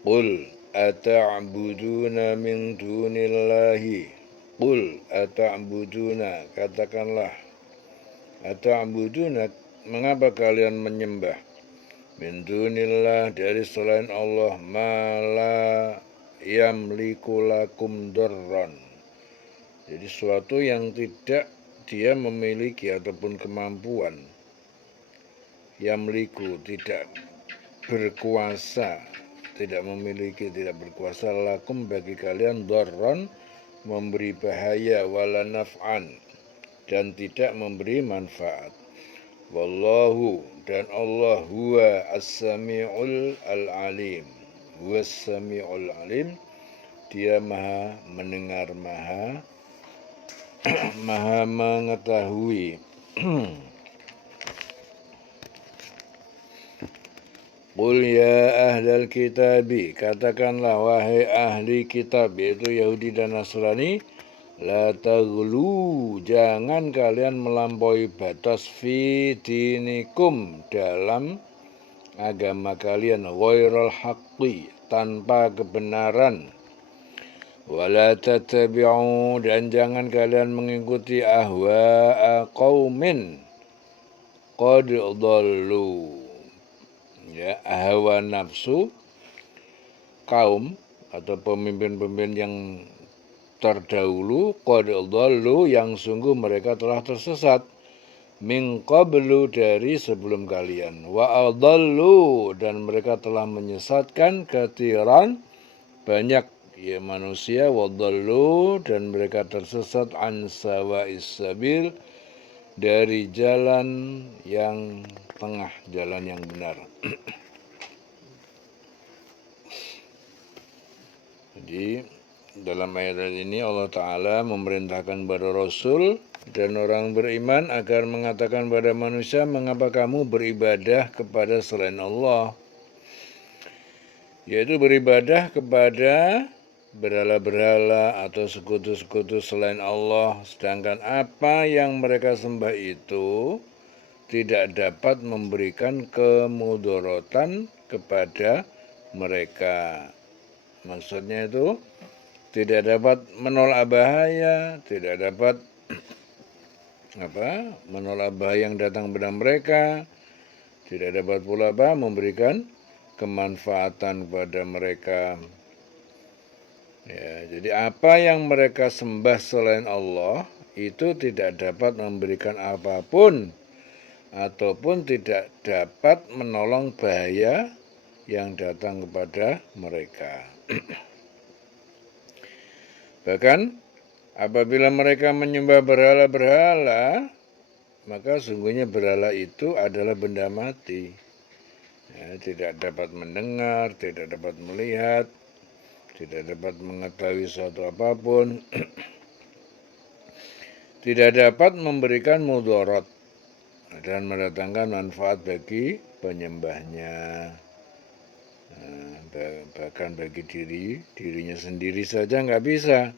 Qul ata'buduna min dunillahi. Qul ata'buduna, katakanlah, ata'buduna, mengapa kalian menyembah min dunillah, dari selain Allah, ma la yamliku lakum darran, jadi sesuatu yang tidak dia memiliki ataupun kemampuan, yamliku, tidak berkuasa, tidak memiliki, tidak berkuasa, lakum, bagi kalian, darran, memberi bahaya, wala naf'an, dan tidak memberi manfaat. Wallahu, dan Allah, huwa as-sami'ul al-alim, huwa as-sami'ul alim, dia maha mendengar, maha mengetahui. Qul ya ahlal kitabi, katakanlah wahai ahli kitab, yaitu Yahudi dan Nasrani, la taghlu, jangan kalian melampaui batas, fi dinikum, dalam agama kalian, ghairal haqqi, tanpa kebenaran, wala tattabi'u, dan jangan kalian mengikuti ahwa'a qaumin qad dhallu, ya, hawa nafsu kaum atau pemimpin-pemimpin yang terdahulu, qad dhallu, yang sungguh mereka telah tersesat, min qablu, dari sebelum kalian, wa adallu, dan mereka telah menyesatkan, katiran, banyak, ya, manusia, wa dhallu, dan mereka tersesat, an sawa'is sabil, dari jalan yang tengah, jalan yang benar. Jadi dalam ayat ini Allah Ta'ala memerintahkan pada Rasul dan orang beriman agar mengatakan pada manusia, mengapa kamu beribadah kepada selain Allah, yaitu beribadah kepada berhala-berhala atau sekutu-sekutu selain Allah, sedangkan apa yang mereka sembah itu tidak dapat memberikan kemudorotan kepada mereka. Maksudnya itu tidak dapat menolak bahaya, tidak dapat menolak bahaya yang datang kepada mereka, tidak dapat pula memberikan kemanfaatan kepada mereka. Ya, jadi apa yang mereka sembah selain Allah itu tidak dapat memberikan apapun ataupun tidak dapat menolong bahaya yang datang kepada mereka. Bahkan apabila mereka menyembah berhala-berhala, maka sungguhnya berhala itu adalah benda mati, ya, tidak dapat mendengar, tidak dapat melihat, tidak dapat mengetahui suatu apapun, tidak dapat memberikan mudarat dan mendatangkan manfaat bagi penyembahnya. Bahkan bagi dirinya sendiri saja nggak bisa.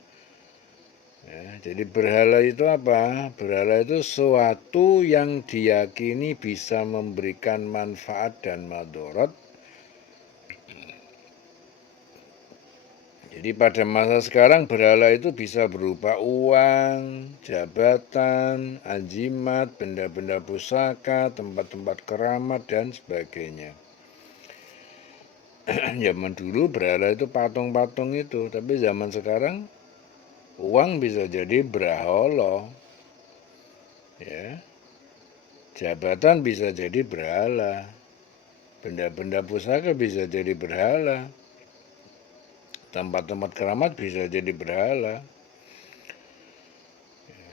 Ya, jadi berhala itu apa? Berhala itu sesuatu yang diyakini bisa memberikan manfaat dan madarat. Jadi pada masa sekarang berhala itu bisa berupa uang, jabatan, ajimat, benda-benda pusaka, tempat-tempat keramat, dan sebagainya. Zaman dulu berhala itu patung-patung itu, tapi zaman sekarang uang bisa jadi berhala, ya. Jabatan bisa jadi berhala, benda-benda pusaka bisa jadi berhala, tempat-tempat keramat bisa jadi berhala.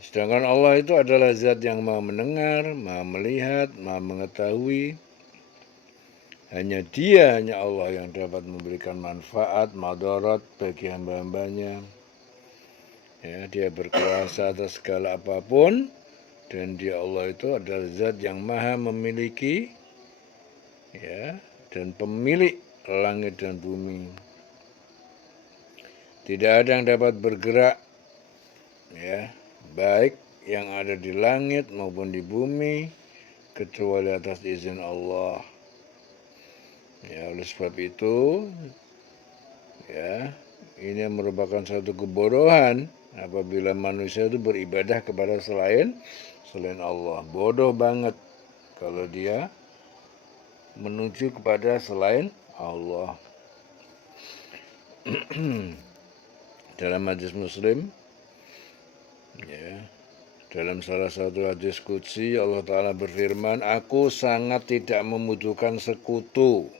Sedangkan Allah itu adalah zat yang maha mendengar, maha melihat, maha mengetahui. Hanya Dia, hanya Allah yang dapat memberikan manfaat, madarat bagi hamba-hambanya. Ya, Dia berkuasa atas segala apapun, dan Dia, Allah itu adalah zat yang maha memiliki, ya, dan pemilik langit dan bumi. Tidak ada yang dapat bergerak, ya, baik yang ada di langit maupun di bumi, kecuali atas izin Allah. Ya, oleh sebab itu ini merupakan satu kebodohan apabila manusia itu beribadah kepada selain Allah. Bodoh banget kalau dia menuju kepada selain Allah. Dalam hadis Muslim, ya, dalam salah satu hadis qudsi Allah Ta'ala berfirman, aku sangat tidak membutuhkan sekutu.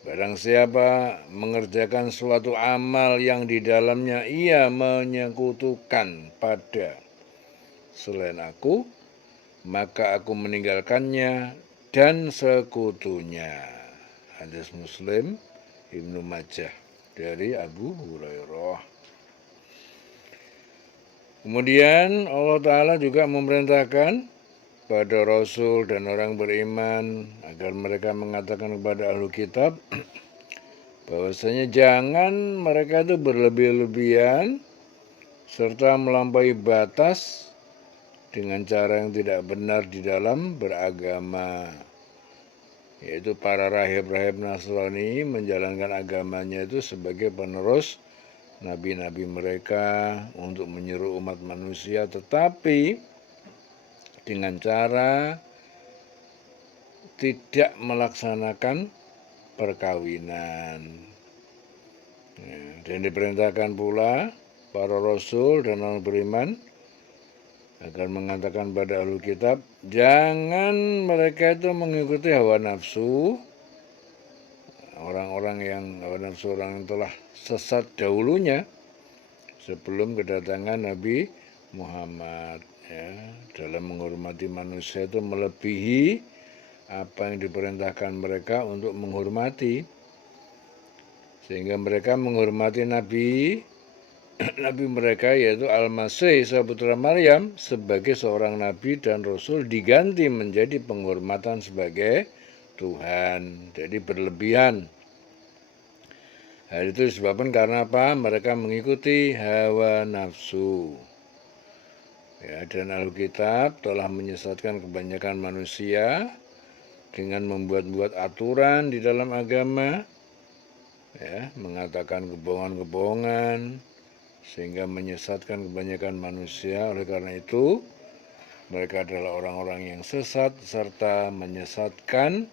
Barang siapa mengerjakan suatu amal yang di dalamnya ia menyekutukan pada selain aku, maka aku meninggalkannya dan sekutunya. Hadis Muslim, Ibnu Majah dari Abu Hurairah. Kemudian Allah Ta'ala juga memerintahkan pada Rasul dan orang beriman agar mereka mengatakan kepada ahlu kitab bahwasanya jangan mereka itu berlebih-lebihan serta melampaui batas dengan cara yang tidak benar di dalam beragama, yaitu para rahib-rahib Nasrani menjalankan agamanya itu sebagai penerus nabi-nabi mereka untuk menyeru umat manusia, tetapi dengan cara tidak melaksanakan perkawinan. Dan diperintahkan pula para rasul dan orang beriman agar mengatakan pada ahlu kitab, jangan mereka itu mengikuti hawa nafsu orang-orang yang telah sesat dahulunya sebelum kedatangan Nabi Muhammad. Ya, dalam menghormati manusia itu melebihi apa yang diperintahkan mereka untuk menghormati, sehingga mereka menghormati nabi mereka yaitu Al-Masih Isa putra Maryam sebagai seorang nabi dan rasul diganti menjadi penghormatan sebagai Tuhan. Jadi berlebihan. Hal itu disebabkan karena apa? Mereka mengikuti hawa nafsu. Ya, dan Alkitab telah menyesatkan kebanyakan manusia dengan membuat-buat aturan di dalam agama, ya, mengatakan kebohongan-kebohongan sehingga menyesatkan kebanyakan manusia. Oleh karena itu, mereka adalah orang-orang yang sesat serta menyesatkan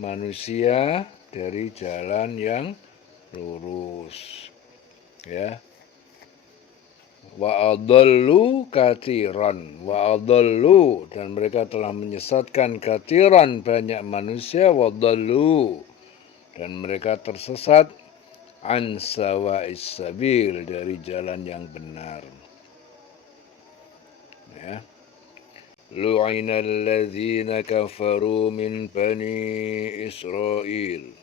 manusia dari jalan yang lurus. Ya. Wa adallu katiran, wa adallu, dan mereka telah menyesatkan katiran banyak manusia, wa adallu, dan mereka tersesat an sawa'is sabil, dari jalan yang benar. Ya. Lu'ina alladzina kafaru min bani Israel.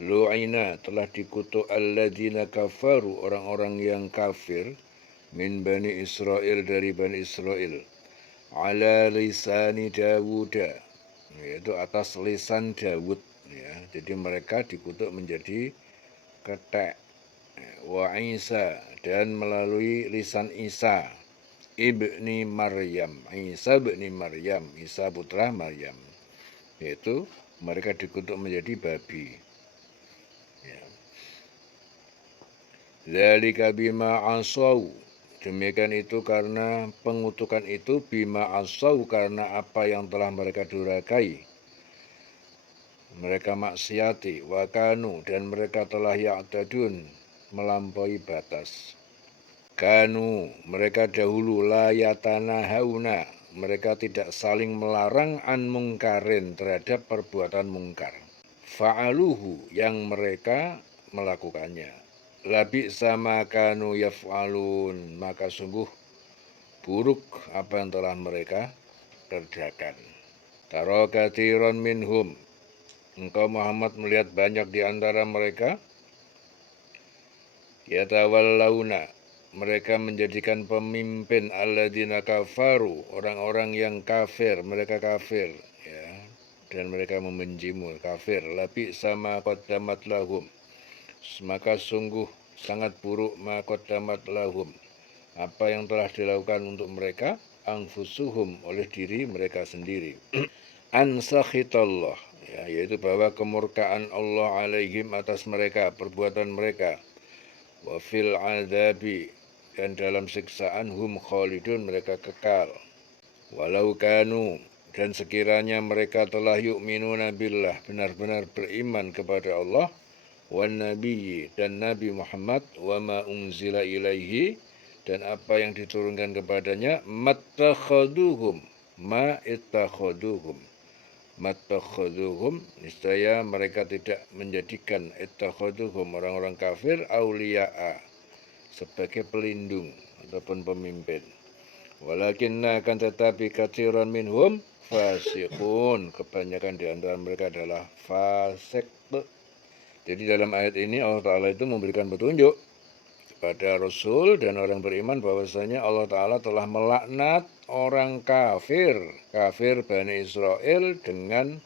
Lu'ina, telah dikutuk alladzina kafaru, orang-orang yang kafir, min Bani Israel, dari Bani Israel, ala lisani Dawud, yaitu atas lisan Dawud, ya. Jadi mereka dikutuk menjadi ketek. Wa Isa, dan melalui lisan Isa ibni Maryam, Isa ibni Maryam, Isa putra Maryam, yaitu mereka dikutuk menjadi babi. Dzalika bima asau, demikian itu karena pengutukan itu, bima asau, karena apa yang telah mereka durhakai, mereka maksiati, wakanu, dan mereka telah ya'tadun, melampaui batas. Kanu, mereka dahulu, layatana hauna, mereka tidak saling melarang an mungkarin, terhadap perbuatan mungkar. Fa'aluhu, yang mereka melakukannya. Labi sama kanu yaf'alun, maka sungguh buruk apa yang telah mereka kerjakan. Taro katsiran minhum, engkau Muhammad melihat banyak di antara mereka, yatawallawna, mereka menjadikan pemimpin alladzina kafaru, orang-orang yang kafir, mereka kafir, ya, dan mereka membenci kafir. Labi sama qaddamat lahum, maka sungguh sangat buruk ma qaddamat lahum, apa yang telah dilakukan untuk mereka, anfusuhum, oleh diri mereka sendiri. An sakhitallah, ya, yaitu bahwa kemurkaan Allah alaihim, atas mereka, perbuatan mereka. wa fil adzabi, dan dalam siksaan hum khalidun, mereka kekal. Walau kanu, dan sekiranya mereka telah yu'minuna billah, benar-benar beriman kepada Allah, wan nabiyyi, dan Nabi Muhammad, wa ma unzila ilaihi, dan apa yang diturunkan kepadanya, mattakhaduhum, ma ittakhaduhum, mattakhaduhum, niscaya mereka tidak menjadikan ittakhaduhum, orang-orang kafir, auliya'a, sebagai pelindung ataupun pemimpin. Walakinna, akan tetapi, katsiran minhum fasiqun, kebanyakan di antara mereka adalah fasik. Jadi dalam ayat ini Allah Ta'ala itu memberikan petunjuk kepada Rasul dan orang beriman bahwasanya Allah Ta'ala telah melaknat orang kafir Bani Israel dengan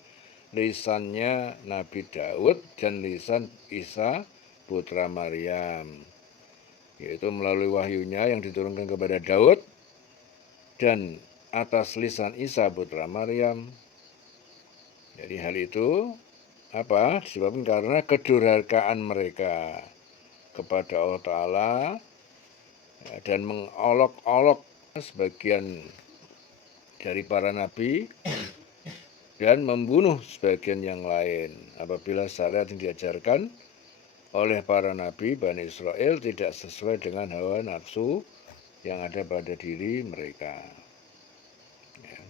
lisannya Nabi Daud dan lisan Isa putra Maryam, yaitu melalui wahyunya yang diturunkan kepada Daud dan atas lisan Isa putra Maryam. Jadi hal itu disebabkan karena kedurhakaan mereka kepada Allah Ta'ala dan mengolok-olok sebagian dari para nabi dan membunuh sebagian yang lain apabila syariat yang diajarkan oleh para nabi Bani Israel tidak sesuai dengan hawa nafsu yang ada pada diri mereka. Ya.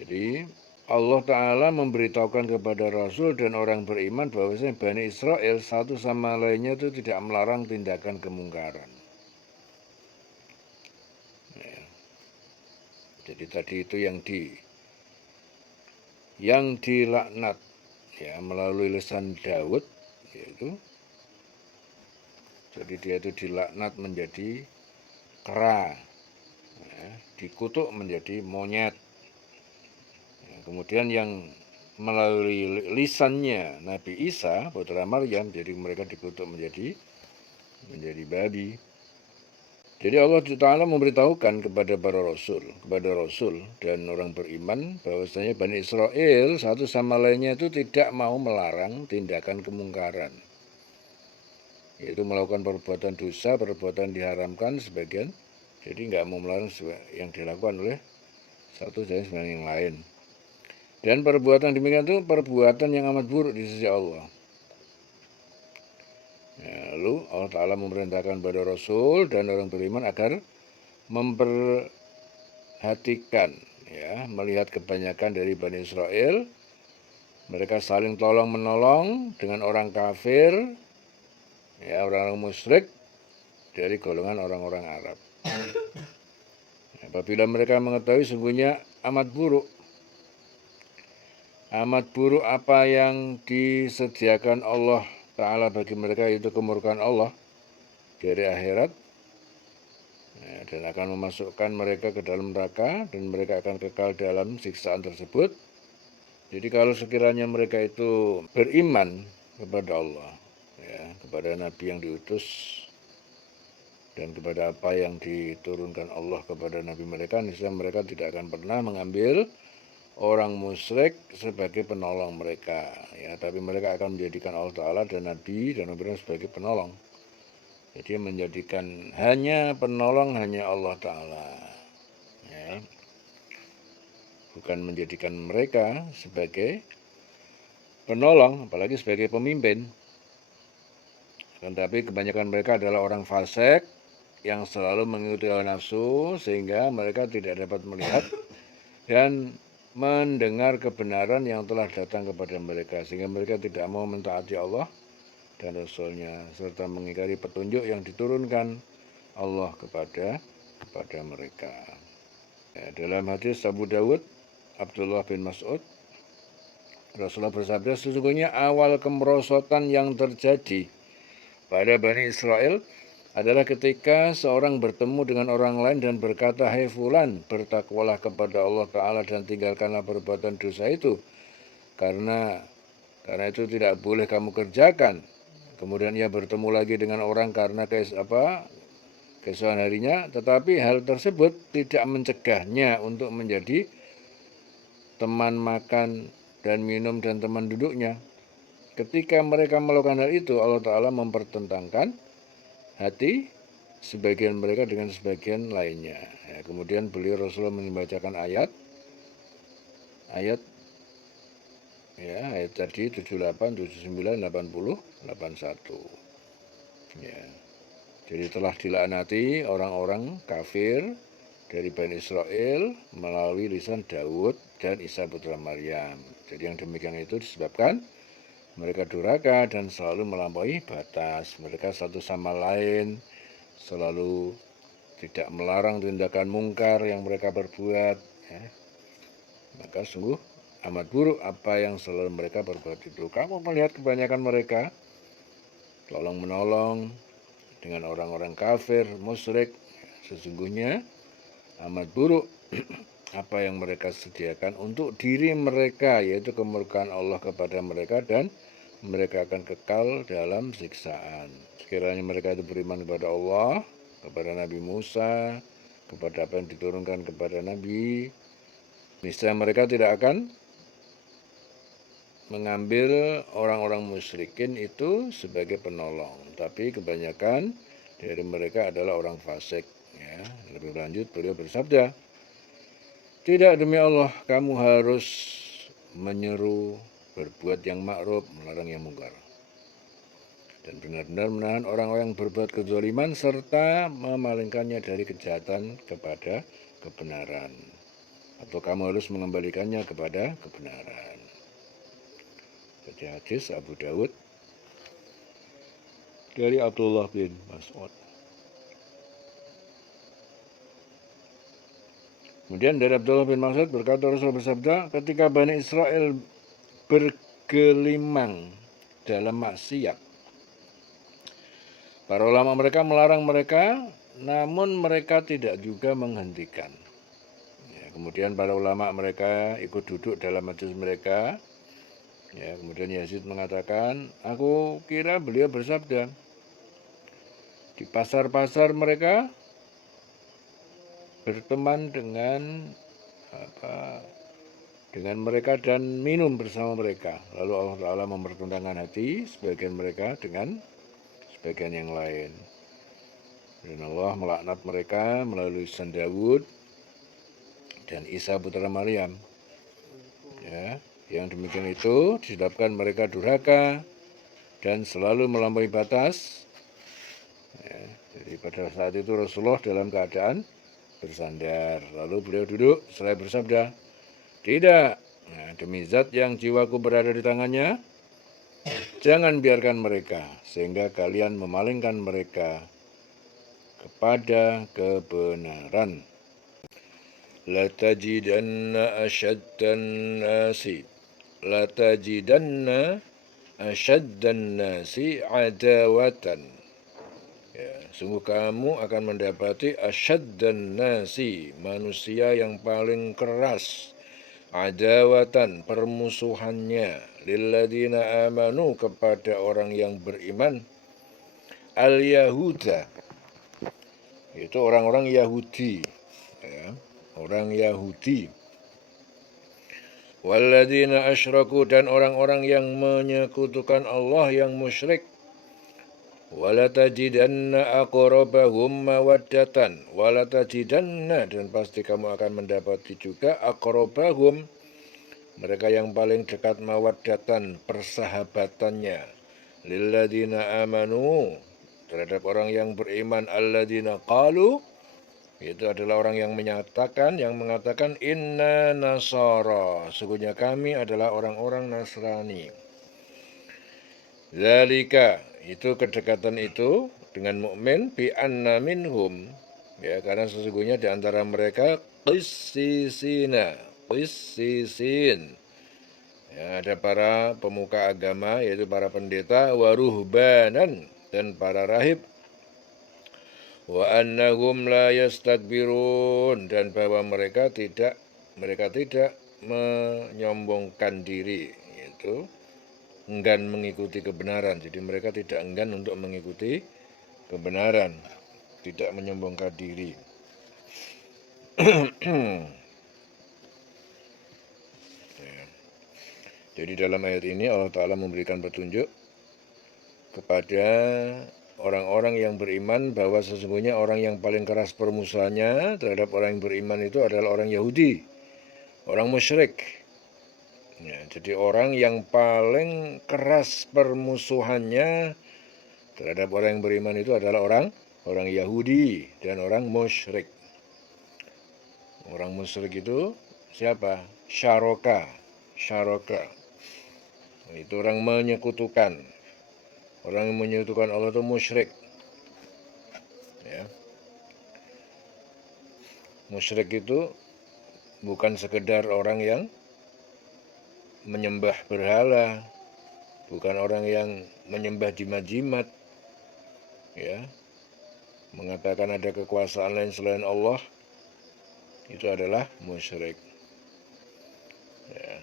Jadi Allah Ta'ala memberitahukan kepada Rasul dan orang beriman bahwasanya Bani Israel satu sama lainnya itu tidak melarang tindakan kemungkaran. Ya. Jadi tadi itu yang dilaknat ya melalui lisan Daud, yaitu jadi dia itu dilaknat menjadi kera, ya, dikutuk menjadi monyet. Kemudian yang melalui lisannya Nabi Isa putra Maryam, jadi mereka dikutuk menjadi babi. Jadi Allah Ta'ala memberitahukan kepada para rasul dan orang beriman bahwasanya Bani Israel satu sama lainnya itu tidak mau melarang tindakan kemungkaran, yaitu melakukan perbuatan dosa, perbuatan diharamkan sebagian. Jadi nggak mau melarang yang dilakukan oleh satu dan yang lain. Dan perbuatan demikian itu perbuatan yang amat buruk di sisi Allah. Ya, lalu Allah Ta'ala memerintahkan kepada Rasul dan orang beriman agar memperhatikan, ya, melihat kebanyakan dari Bani Israel, mereka saling tolong-menolong dengan orang kafir, ya, orang-orang musyrik dari golongan orang-orang Arab. Apabila mereka mengetahui sungguhnya amat buruk apa yang disediakan Allah Ta'ala bagi mereka, yaitu kemurkaan Allah dari akhirat, ya, dan akan memasukkan mereka ke dalam neraka dan mereka akan kekal dalam siksaan tersebut. Jadi kalau sekiranya mereka itu beriman kepada Allah, ya, kepada Nabi yang diutus dan kepada apa yang diturunkan Allah kepada Nabi mereka, niscaya mereka tidak akan pernah mengambil orang musyrik sebagai penolong mereka, ya, tapi mereka akan menjadikan Allah Ta'ala dan Nabi dan Nabi sebagai penolong. Jadi menjadikan penolong hanya Allah Ta'ala, ya, bukan menjadikan mereka sebagai penolong, apalagi sebagai pemimpin. Tapi kebanyakan mereka adalah orang fasik yang selalu mengikuti hawa nafsu, sehingga mereka tidak dapat melihat dan mendengar kebenaran yang telah datang kepada mereka, sehingga mereka tidak mau mentaati Allah dan Rasul-Nya serta mengingkari petunjuk yang diturunkan Allah kepada mereka. Ya, dalam hadis Abu Dawud, Abdullah bin Mas'ud, Rasulullah bersabda, sesungguhnya awal kemerosotan yang terjadi pada Bani Israel adalah ketika seorang bertemu dengan orang lain dan berkata, "Hai fulan, bertakwalah kepada Allah Ta'ala dan tinggalkanlah perbuatan dosa itu, karena itu tidak boleh kamu kerjakan." Kemudian ia bertemu lagi dengan orang karena keesokan harinya, tetapi hal tersebut tidak mencegahnya untuk menjadi teman makan dan minum dan teman duduknya. ketika mereka melakukan hal itu, Allah Ta'ala mempertentangkan hati sebagian mereka dengan sebagian lainnya. Ya, kemudian beliau Rasulullah membacakan ayat tadi 78, 79, 80, 81. Ya. Jadi telah dilaknati orang-orang kafir dari Bani Israel melalui lisan Daud dan Isa putra Maryam. Jadi yang demikian itu disebabkan mereka durhaka dan selalu melampaui batas. Mereka satu sama lain selalu tidak melarang tindakan mungkar yang mereka perbuat. Ya. Maka sungguh amat buruk apa yang selalu mereka perbuat itu. Kamu melihat kebanyakan mereka tolong-menolong dengan orang-orang kafir, musyrik. Sesungguhnya amat buruk apa yang mereka sediakan untuk diri mereka, yaitu kemurkaan Allah kepada mereka, dan mereka akan kekal dalam siksaan. Sekiranya mereka itu beriman kepada Allah, kepada Nabi Musa, kepada apa yang diturunkan kepada Nabi, niscaya mereka tidak akan mengambil orang-orang musyrikin itu sebagai penolong. Tapi kebanyakan dari mereka adalah orang fasik. Ya. Lebih lanjut beliau bersabda, tidak, demi Allah, kamu harus menyeru berbuat yang ma'ruf, melarang yang mungkar. Dan benar-benar menahan orang-orang yang berbuat kezaliman serta memalingkannya dari kejahatan kepada kebenaran. Atau kamu harus mengembalikannya kepada kebenaran. Jadi hadis Abu Dawud dari Abdullah bin Mas'ud. Kemudian dari Abdullah bin Mas'ud berkata, Rasul bersabda, ketika Bani Israel bergelimang dalam maksiat, para ulama mereka melarang mereka, namun mereka tidak juga menghentikan. Ya, kemudian para ulama mereka ikut duduk dalam majelis mereka. Ya, kemudian Yazid mengatakan, aku kira beliau bersabda, di pasar-pasar mereka berteman dengan mereka dan minum bersama mereka. Lalu Allah Ta'ala mempertentangkan hati sebagian mereka dengan sebagian yang lain. Dan Allah melaknat mereka melalui lisan Daud dan Isa putra Maryam. Ya, yang demikian itu disebabkan mereka durhaka dan selalu melampaui batas. Ya, jadi pada saat itu Rasulullah dalam keadaan bersandar. Lalu beliau duduk, seraya bersabda, tidak, nah, demi zat yang jiwaku berada di tangannya, jangan biarkan mereka, sehingga kalian memalingkan mereka kepada kebenaran. Latajidanna asyaddan nasi adawatan. Ya, sungguh kamu akan mendapati asyaddan nasi, manusia yang paling keras, adawatan, permusuhannya, lilladzina amanu, kepada orang yang beriman, al-Yahuda, itu orang-orang Yahudi, ya, orang Yahudi, walladzina asyraku, dan orang-orang yang menyekutukan Allah, yang musyrik, walatajidanna aqrabahum mawaddatan, walatajidanna, dan pasti kamu akan mendapati juga aqrabahum, mereka yang paling dekat, mawaddatan, persahabatannya, lilladzina amanu, terhadap orang yang beriman, alladzina qalu, itu adalah orang yang mengatakan inna nasara, sesungguhnya kami adalah orang-orang Nasrani. Zalika, itu kedekatan itu dengan mukmin, bi anna minhum, ya, karena sesungguhnya di antara mereka qissisin, ya, ada para pemuka agama, yaitu para pendeta, waruhbanan, dan para rahib, wa annahum la yastakbirun, dan bahwa mereka tidak menyombongkan diri, yaitu enggan mengikuti kebenaran. Jadi mereka tidak enggan untuk mengikuti kebenaran, tidak menyombongkan diri. Jadi dalam ayat ini Allah Ta'ala memberikan petunjuk kepada orang-orang yang beriman bahwa sesungguhnya orang yang paling keras permusuhannya terhadap orang yang beriman itu adalah orang Yahudi, orang musyrik. Ya, jadi orang yang paling keras permusuhannya terhadap orang yang beriman itu adalah orang Yahudi dan orang musyrik. Orang musyrik itu siapa? Syaraka. Itu orang menyekutukan. Orang yang menyekutukan Allah itu musyrik. Ya. Musyrik itu bukan sekedar orang yang menyembah berhala, bukan orang yang menyembah jimat-jimat, ya, mengatakan ada kekuasaan lain selain Allah, itu adalah musyrik. Ya.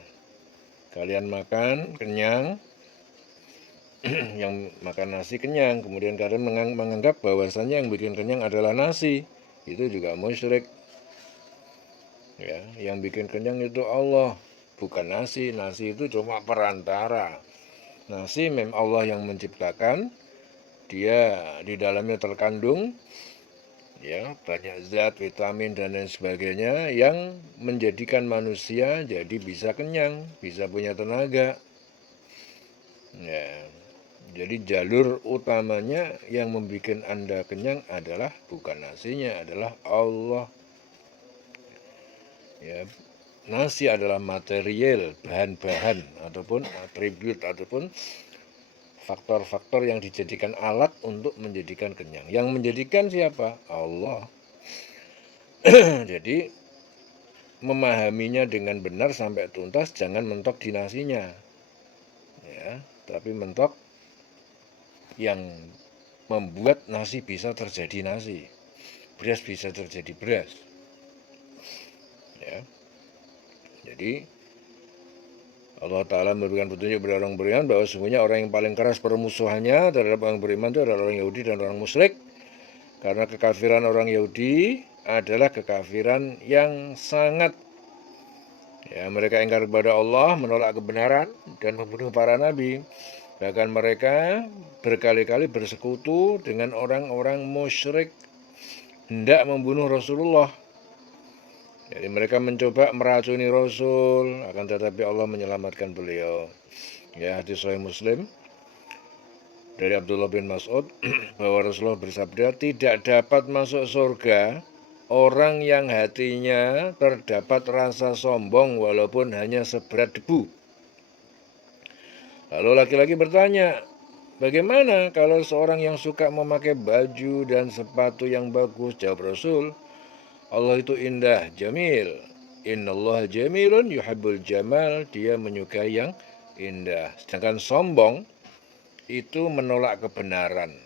Kalian makan kenyang, yang makan nasi kenyang, kemudian kalian menganggap bahwasannya yang bikin kenyang adalah nasi, itu juga musyrik. Ya, yang bikin kenyang itu Allah, bukan nasi. Nasi itu cuma perantara. Nasi memang Allah yang menciptakan, dia di dalamnya terkandung ya banyak zat, vitamin dan lain sebagainya yang menjadikan manusia jadi bisa kenyang, bisa punya tenaga. Ya, jadi jalur utamanya yang membuat Anda kenyang adalah bukan nasinya, adalah Allah. Ya, nasi adalah material, bahan-bahan ataupun atribut ataupun faktor-faktor yang dijadikan alat untuk menjadikan kenyang. Yang menjadikan siapa? Allah. Jadi memahaminya dengan benar sampai tuntas, jangan mentok di nasinya. Ya, tapi mentok yang membuat nasi bisa terjadi nasi. Beras bisa terjadi beras. Ya. Jadi Allah Ta'ala memberikan petunjuk kepada orang beriman bahwa sesungguhnya orang yang paling keras permusuhannya terhadap orang beriman itu adalah orang Yahudi dan orang musyrik. Karena kekafiran orang Yahudi adalah kekafiran yang sangat, ya, mereka ingkar kepada Allah, menolak kebenaran dan membunuh para nabi. Bahkan mereka berkali-kali bersekutu dengan orang-orang musyrik hendak membunuh Rasulullah. Jadi mereka mencoba meracuni Rasul, akan tetapi Allah menyelamatkan beliau. Ya, hadis Sahih Muslim dari Abdullah bin Mas'ud bahwa Rasulullah bersabda, tidak dapat masuk surga orang yang hatinya terdapat rasa sombong walaupun hanya seberat debu. Lalu laki-laki bertanya, bagaimana kalau seorang yang suka memakai baju dan sepatu yang bagus? Jawab Rasul, Allah itu indah, jamil. Innallaha jamilun yuhibbul jamal. Dia menyukai yang indah. Sedangkan sombong itu menolak kebenaran,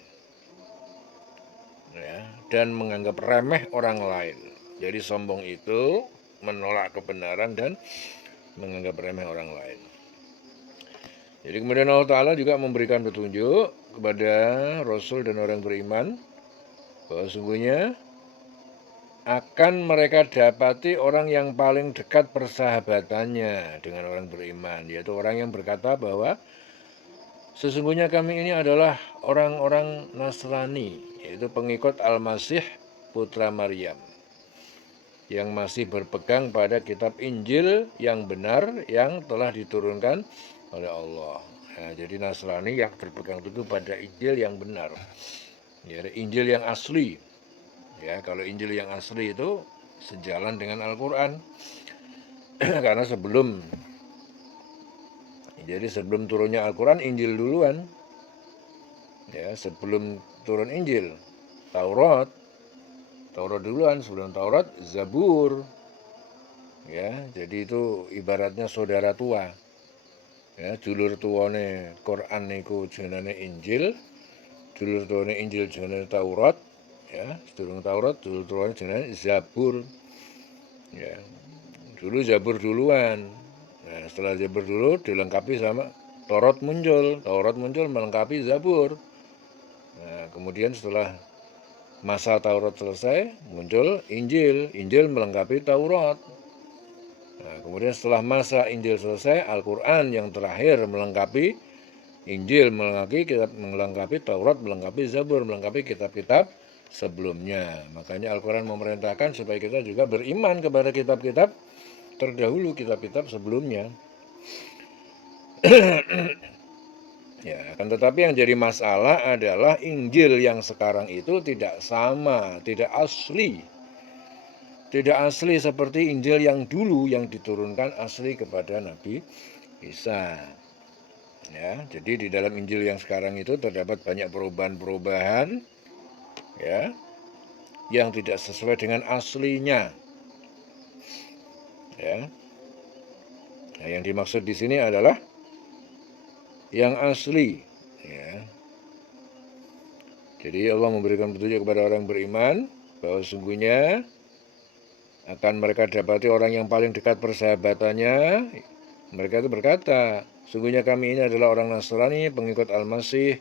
ya, dan menganggap remeh orang lain. Jadi sombong itu menolak kebenaran dan menganggap remeh orang lain. Jadi kemudian Allah Ta'ala juga memberikan petunjuk kepada Rasul dan orang beriman bahwa sungguhnya akan mereka dapati orang yang paling dekat persahabatannya dengan orang beriman, yaitu orang yang berkata bahwa sesungguhnya kami ini adalah orang-orang Nasrani, yaitu pengikut Al-Masih putra Maryam, yang masih berpegang pada kitab Injil yang benar yang telah diturunkan oleh Allah. Nah, jadi Nasrani yang berpegang teguh pada Injil yang benar, ya, Injil yang asli. Ya, kalau Injil yang asli itu sejalan dengan Al-Quran. Karena sebelum turunnya Al-Quran, Injil duluan. Ya, sebelum turun Injil, Taurat duluan, sebelum Taurat Zabur. Ya, jadi itu ibaratnya saudara tua. Ya, dulur tuane Quran niku jenenge Injil, dulur tuane Injil jenenge Taurat. Ya, sedurung Taurat dulu tuane jenenge Zabur. Ya, dulu Zabur duluan. Nah, setelah Zabur dulu dilengkapi sama Taurat muncul melengkapi Zabur. Nah, kemudian setelah masa Taurat selesai muncul Injil melengkapi Taurat. Nah, kemudian setelah masa Injil selesai, Al-Quran yang terakhir melengkapi Injil, melengkapi Taurat, melengkapi Zabur, melengkapi kitab-kitab sebelumnya. Makanya Al-Quran memerintahkan supaya kita juga beriman kepada kitab-kitab terdahulu, kitab-kitab sebelumnya. Ya, akan tetapi yang jadi masalah adalah Injil yang sekarang itu tidak sama, tidak asli. Tidak asli seperti Injil yang dulu yang diturunkan asli kepada Nabi Isa. Ya, jadi di dalam Injil yang sekarang itu terdapat banyak perubahan-perubahan ya yang tidak sesuai dengan aslinya. Ya. Nah, yang dimaksud di sini adalah yang asli ya. Jadi Allah memberikan petunjuk kepada orang beriman bahwa sungguhnya akan mereka dapati orang yang paling dekat persahabatannya. Mereka itu berkata, sungguhnya kami ini adalah orang Nasrani, pengikut Al-Masih,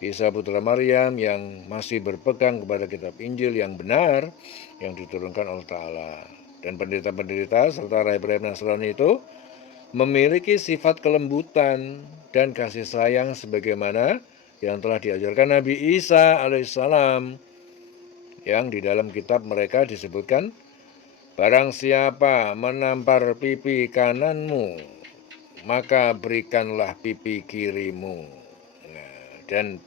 Isa putra Maryam, yang masih berpegang kepada kitab Injil yang benar, yang diturunkan Allah Ta'ala. Dan pendeta-pendeta serta rahib-rahib Nasrani itu memiliki sifat kelembutan dan kasih sayang sebagaimana yang telah diajarkan Nabi Isa alaihissalam, yang di dalam kitab mereka disebutkan, barang siapa menampar pipi kananmu, maka berikanlah pipi kirimu. Nah, dan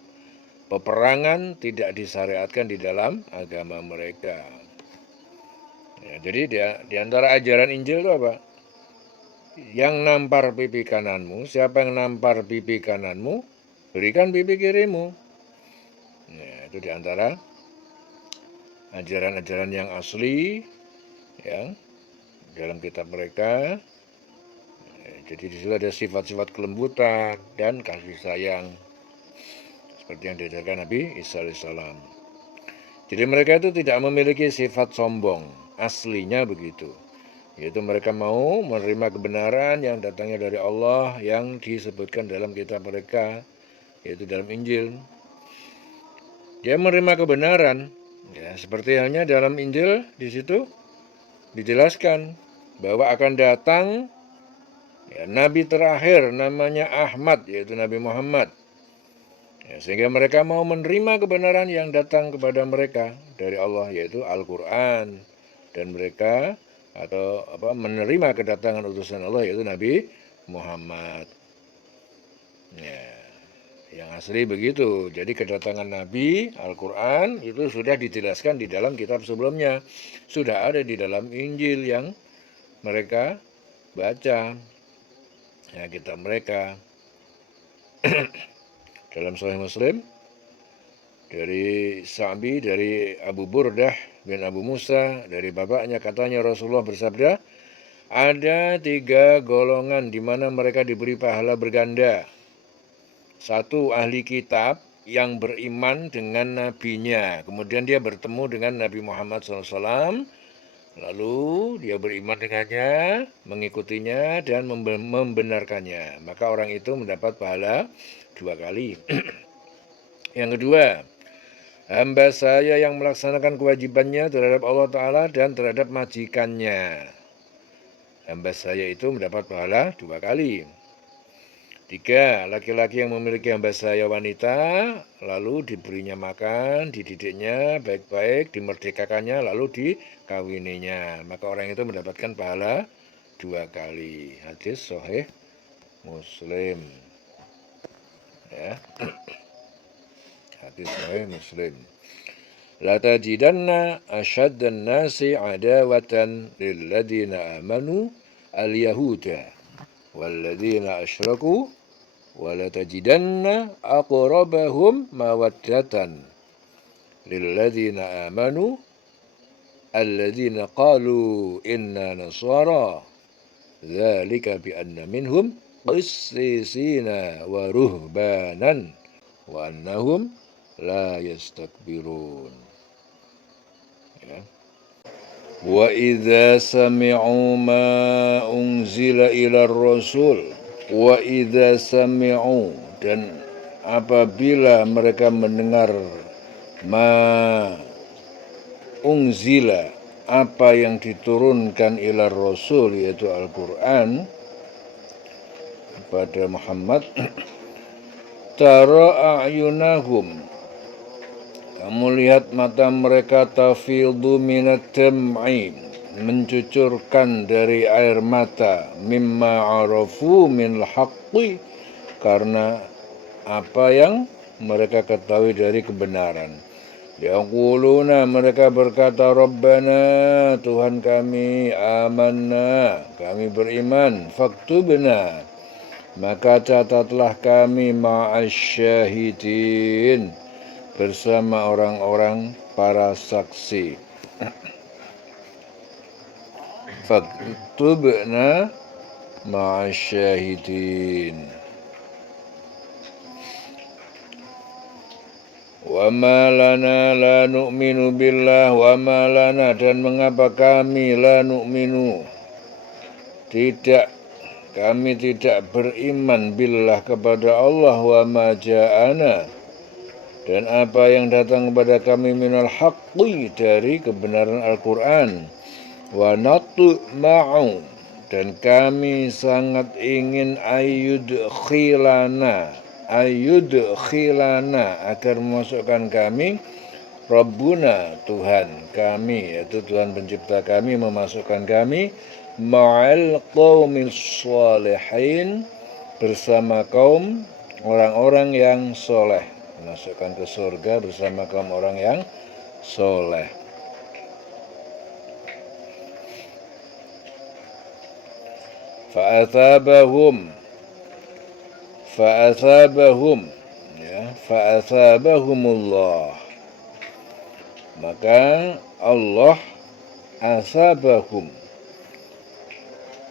peperangan tidak disyariatkan di dalam agama mereka. Ya, jadi di antara ajaran Injil itu apa? Yang nampar pipi kananmu, siapa yang nampar pipi kananmu, berikan pipi kirimu. Nah, itu di antara ajaran-ajaran yang asli ya dalam kitab mereka. Jadi di situ ada sifat-sifat kelembutan dan kasih sayang seperti yang diajarkan Nabi Isa alaihissalam. Jadi mereka itu tidak memiliki sifat sombong, aslinya begitu. Yaitu mereka mau menerima kebenaran yang datangnya dari Allah yang disebutkan dalam kitab mereka, yaitu dalam Injil. Dia menerima kebenaran, ya seperti halnya dalam Injil di situ dijelaskan bahwa akan datang ya, Nabi terakhir namanya Ahmad, yaitu Nabi Muhammad. Ya, sehingga mereka mau menerima kebenaran yang datang kepada mereka dari Allah, yaitu Al-Quran. Dan mereka menerima kedatangan utusan Allah, yaitu Nabi Muhammad. Ya, yang asli begitu. Jadi kedatangan Nabi, Al-Quran itu sudah dijelaskan di dalam kitab sebelumnya. Sudah ada di dalam Injil yang mereka baca. Ya, kitab mereka. Dalam Sahih Muslim, dari Sa'bi, dari Abu Burdah bin Abu Musa, dari bapaknya katanya Rasulullah bersabda, ada 3 golongan di mana mereka diberi pahala berganda. 1, ahli kitab yang beriman dengan nabinya. Kemudian dia bertemu dengan Nabi Muhammad SAW. Lalu dia beriman dengannya, mengikutinya, dan membenarkannya. Maka orang itu mendapat pahala 2 kali. Yang kedua, hamba saya yang melaksanakan kewajibannya terhadap Allah Ta'ala dan terhadap majikannya. Hamba saya itu mendapat pahala 2 kali. 3, laki-laki yang memiliki hamba saya wanita, lalu diberinya makan, dididiknya baik-baik, dimerdekakannya, lalu dikawininya. Maka orang itu mendapatkan pahala 2 kali. Hadis Sahih Muslim. Ya. Hadis Sahih Muslim. La tajidanna asyaddan nasi adawatan lilladina amanu al-yahuda walladina asyraku wala tajidanna aqrabahum mawaddatan lilladina amanu alladina qalu inna nasara dzalika bi anna minhum qissisina wa ruhbanan wa annahum la yastakbirun. Ya. Wa idza sami'u ma unzila ila rasul, wa idza sami'u, dan apabila mereka mendengar ma unzila, apa yang diturunkan ila Rasul, yaitu Al-Quran, kepada Muhammad, tara a'yunahum, kamu lihat mata mereka, tafidhu minat dam'i, mencucurkan dari air mata, mimma arafu min haqqi, karena apa yang mereka ketahui dari kebenaran. Yaquluna, mereka berkata, Rabbana, Tuhan kami, amanna, kami beriman, faktubna, maka catatlah kami ma'asyahidin, bersama orang-orang para saksi. Faktubna ma'asyahidin. Wa ma lana la nu'minu billah, wa ma lana, dan mengapa kami, la nu'minu, kami tidak beriman, billah, kepada Allah, wa ma ja'ana, dan apa yang datang kepada kami, minal haqqi, dari kebenaran Al-Quran, wa natma'u, dan kami sangat ingin ayyudkhilana, agar memasukkan kami, Rabbuna, Tuhan kami, yaitu Tuhan pencipta kami, memasukkan kami, ma'al qaumil shalihin, bersama kaum orang-orang yang soleh, memasukkan ke surga bersama kaum orang yang soleh. Fa'athabahumullah, maka Allah asabahum,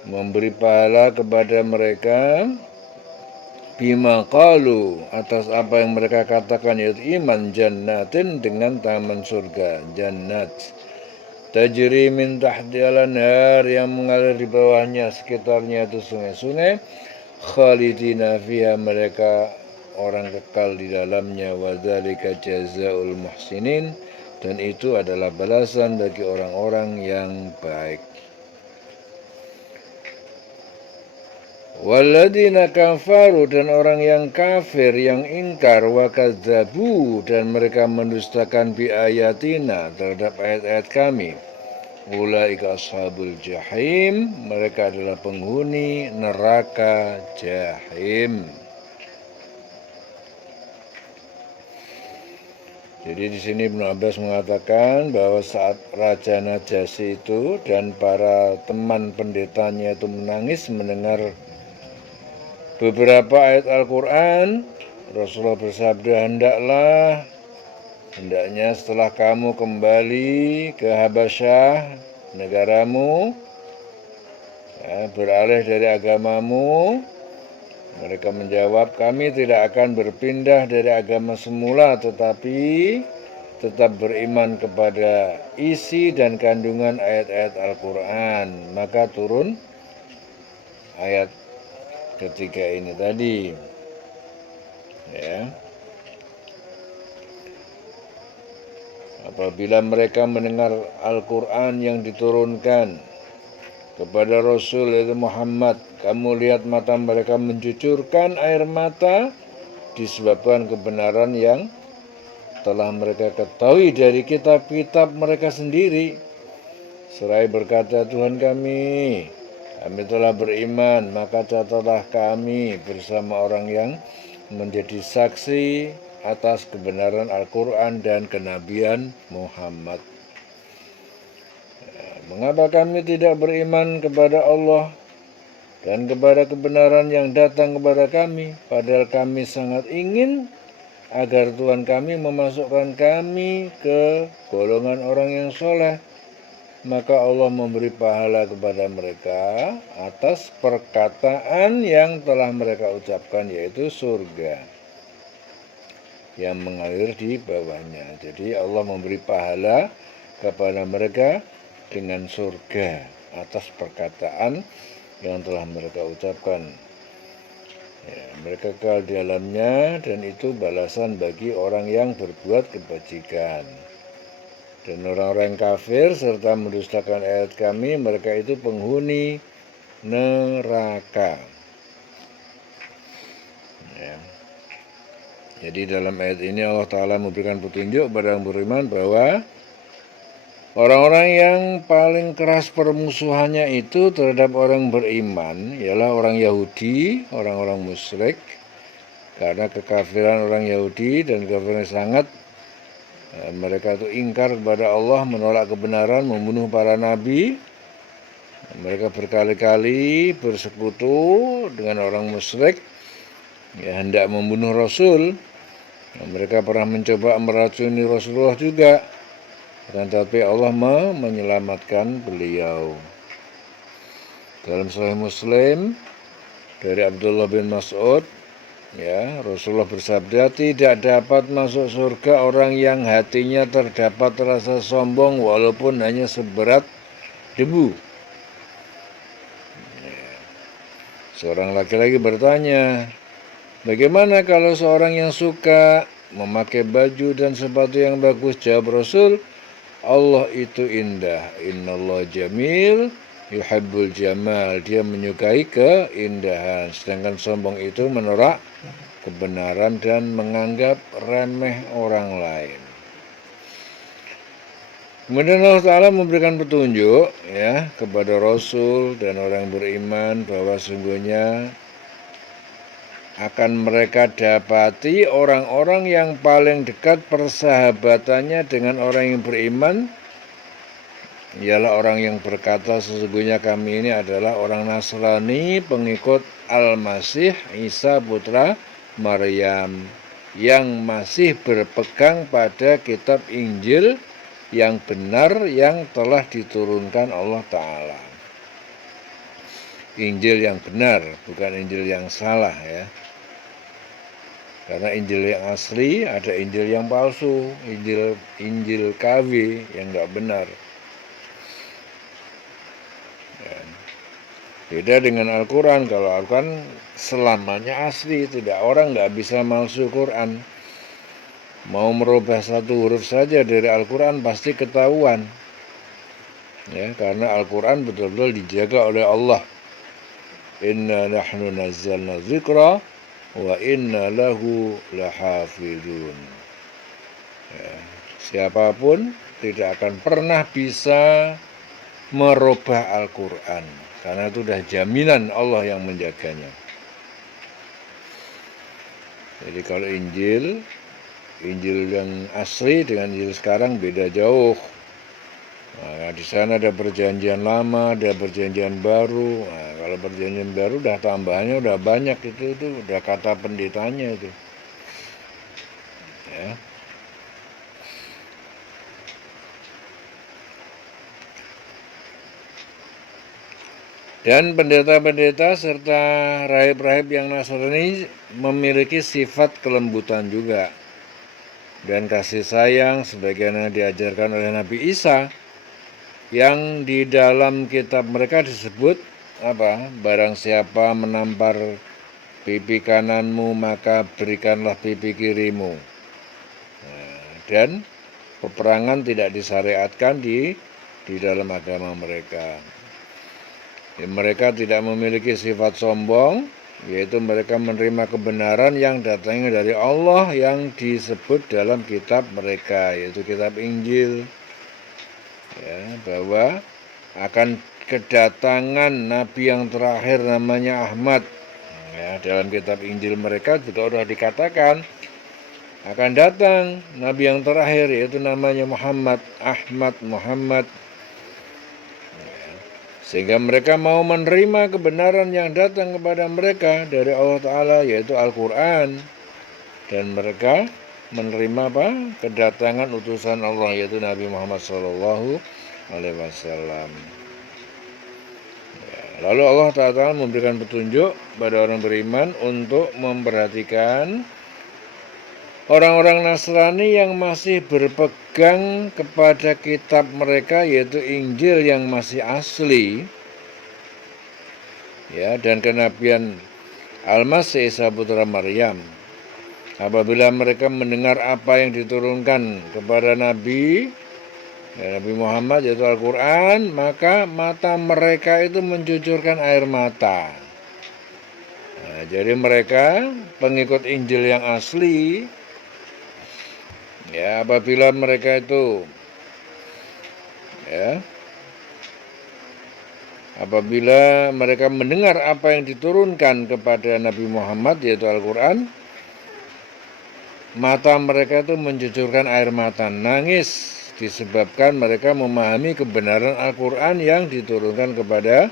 memberi pahala kepada mereka, bima qalu, atas apa yang mereka katakan, yaitu iman, jannatin, dengan taman surga, jannat, tajri min tahtiha al-anhar, yang mengalir di bawahnya, sekitarnya itu sungai-sungai, khalidina fiha, mereka orang kekal di dalamnya, wa dzalika jazaa'ul muhsinin, dan itu adalah balasan bagi orang-orang yang baik. Walladzina kafaru, dan orang yang kafir, yang ingkar, wa kadzabu, dan mereka mendustakan bi ayatina, terhadap ayat-ayat kami, ulaika ashabul jahim, mereka adalah penghuni neraka jahim. Jadi di sini Ibnu Abbas mengatakan bahwa saat Raja Najasyi itu dan para teman pendetanya itu menangis mendengar beberapa ayat Al-Quran, Rasulullah bersabda, hendaknya setelah kamu kembali ke Habasyah, negaramu, beralih dari agamamu. Mereka menjawab, kami tidak akan berpindah dari agama semula, tetapi tetap beriman kepada isi dan kandungan ayat-ayat Al-Quran. Maka turun ayat ketiga ini tadi, ya. Apabila mereka mendengar Al-Quran yang diturunkan kepada Rasul, yaitu Muhammad, kamu lihat mata mereka mencucurkan air mata disebabkan kebenaran yang telah mereka ketahui dari kitab-kitab mereka sendiri. Seraya berkata, Tuhan kami telah beriman, maka catatlah kami bersama orang yang menjadi saksi atas kebenaran Al-Quran dan kenabian Muhammad. Mengapa kami tidak beriman kepada Allah dan kepada kebenaran yang datang kepada kami, padahal kami sangat ingin agar Tuhan kami memasukkan kami ke golongan orang yang soleh. Maka Allah memberi pahala kepada mereka atas perkataan yang telah mereka ucapkan, yaitu surga yang mengalir di bawahnya. Jadi Allah memberi pahala kepada mereka dengan surga atas perkataan yang telah mereka ucapkan. Mereka kekal di dalamnya, dan itu balasan bagi orang yang berbuat kebajikan. Dan orang-orang kafir serta mendustakan ayat kami, mereka itu penghuni neraka. Ya. Jadi dalam ayat ini Allah Ta'ala memberikan petunjuk kepada orang beriman bahwa orang-orang yang paling keras permusuhannya itu terhadap orang beriman ialah orang Yahudi, orang-orang musyrik. Karena kekafiran orang Yahudi dan kekafiran sangat, mereka itu ingkar kepada Allah, menolak kebenaran, membunuh para nabi. Mereka berkali-kali bersekutu dengan orang musyrik, ya, hendak membunuh Rasul. Mereka pernah mencoba meracuni Rasulullah juga, tapi Allah menyelamatkan beliau. Dalam Sahih Muslim dari Abdullah bin Mas'ud, ya, Rasulullah bersabda, tidak dapat masuk surga orang yang hatinya terdapat rasa sombong walaupun hanya seberat debu. Ya. Seorang laki-laki bertanya, bagaimana kalau seorang yang suka memakai baju dan sepatu yang bagus? Jawab Rasul, Allah itu indah. Innallah jamil yuhibbul jamal. Dia menyukai keindahan. Sedangkan sombong itu menolak kebenaran dan menganggap remeh orang lain. Kemudian Allah Ta'ala memberikan petunjuk, ya, kepada Rasul dan orang beriman bahwa sungguhnya akan mereka dapati orang-orang yang paling dekat persahabatannya dengan orang yang beriman ialah orang yang berkata, sesungguhnya kami ini adalah orang Nasrani pengikut Al-Masih Isa putra Maryam yang masih berpegang pada kitab Injil yang benar yang telah diturunkan Allah Ta'ala. Injil yang benar, bukan Injil yang salah, ya. Karena Injil yang asli ada Injil yang palsu, Injil KW yang nggak benar. Beda dengan Al-Quran. Kalau Al-Quran selamanya asli, tidak, orang nggak bisa palsu Quran. Mau merubah satu huruf saja dari Al-Quran pasti ketahuan, ya, karena Al-Quran betul-betul dijaga oleh Allah. Inna nahnu nazzalna dzikra wa inna lahu lahafidun. Ya, siapapun tidak akan pernah bisa merubah Al-Quran, karena itu sudah jaminan Allah yang menjaganya. Jadi kalau Injil yang asli dengan Injil sekarang beda jauh. Nah, di sana ada perjanjian lama, ada perjanjian baru. Nah, kalau perjanjian baru udah tambahannya udah banyak, itu udah kata pendetanya itu. Ya. Dan pendeta-pendeta serta rahib-rahib yang Nasrani memiliki sifat kelembutan juga dan kasih sayang sebagaimana diajarkan oleh Nabi Isa, yang di dalam kitab mereka disebut apa? Barang siapa menampar pipi kananmu maka berikanlah pipi kirimu. Nah, dan peperangan tidak disyariatkan di dalam agama mereka. Mereka tidak memiliki sifat sombong, yaitu mereka menerima kebenaran yang datangnya dari Allah yang disebut dalam kitab mereka, yaitu kitab Injil, ya, bahwa akan kedatangan Nabi yang terakhir namanya Ahmad. Ya, dalam kitab Injil mereka juga sudah dikatakan akan datang Nabi yang terakhir, yaitu namanya Muhammad, Ahmad, Muhammad. Sehingga mereka mau menerima kebenaran yang datang kepada mereka dari Allah Ta'ala, yaitu Al-Quran. Dan mereka menerima apa? Kedatangan utusan Allah, yaitu Nabi Muhammad SAW. Lalu Allah Ta'ala memberikan petunjuk pada orang beriman untuk memperhatikan orang-orang Nasrani yang masih berpegang kepada kitab mereka, yaitu Injil yang masih asli, ya, dan kenabian Al-Masih Isa putra Maryam. Apabila mereka mendengar apa yang diturunkan kepada Nabi ya, Nabi Muhammad yaitu Al-Quran, maka mata mereka itu mencucurkan air mata. Nah, jadi mereka pengikut Injil yang asli, ya apabila mereka itu ya apabila mereka mendengar apa yang diturunkan kepada Nabi Muhammad yaitu Al-Quran, mata mereka itu mencucurkan air mata, nangis, disebabkan mereka memahami kebenaran Al-Quran yang diturunkan kepada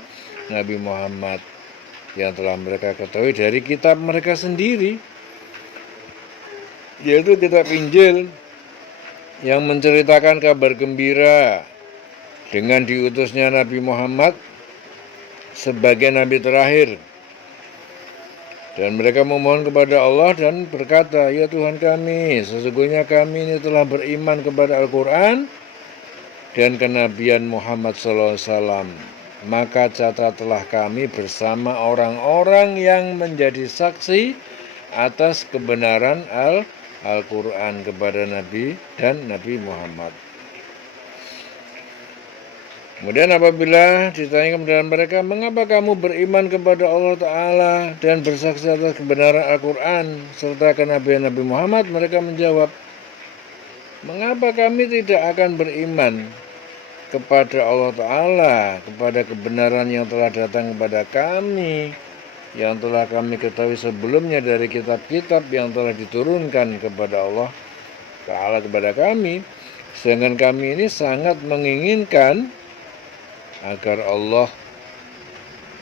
Nabi Muhammad yang telah mereka ketahui dari kitab mereka sendiri, yaitu kitab Injil yang menceritakan kabar gembira dengan diutusnya Nabi Muhammad sebagai nabi terakhir. Dan mereka memohon kepada Allah dan berkata, ya Tuhan kami, sesungguhnya kami ini telah beriman kepada Al-Quran dan kenabian Muhammad SAW. Maka catatlah kami bersama orang-orang yang menjadi saksi atas kebenaran Al-Quran kepada Nabi dan Nabi Muhammad. Kemudian apabila ditanya kepada mereka, mengapa kamu beriman kepada Allah Ta'ala dan bersaksi atas kebenaran Al-Quran serta kenabian Nabi Muhammad? Mereka menjawab, mengapa kami tidak akan beriman kepada Allah Ta'ala, kepada kebenaran yang telah datang kepada kami, yang telah kami ketahui sebelumnya dari kitab-kitab yang telah diturunkan kepada Allah Ta'ala kepada kami. Sedangkan kami ini sangat menginginkan agar Allah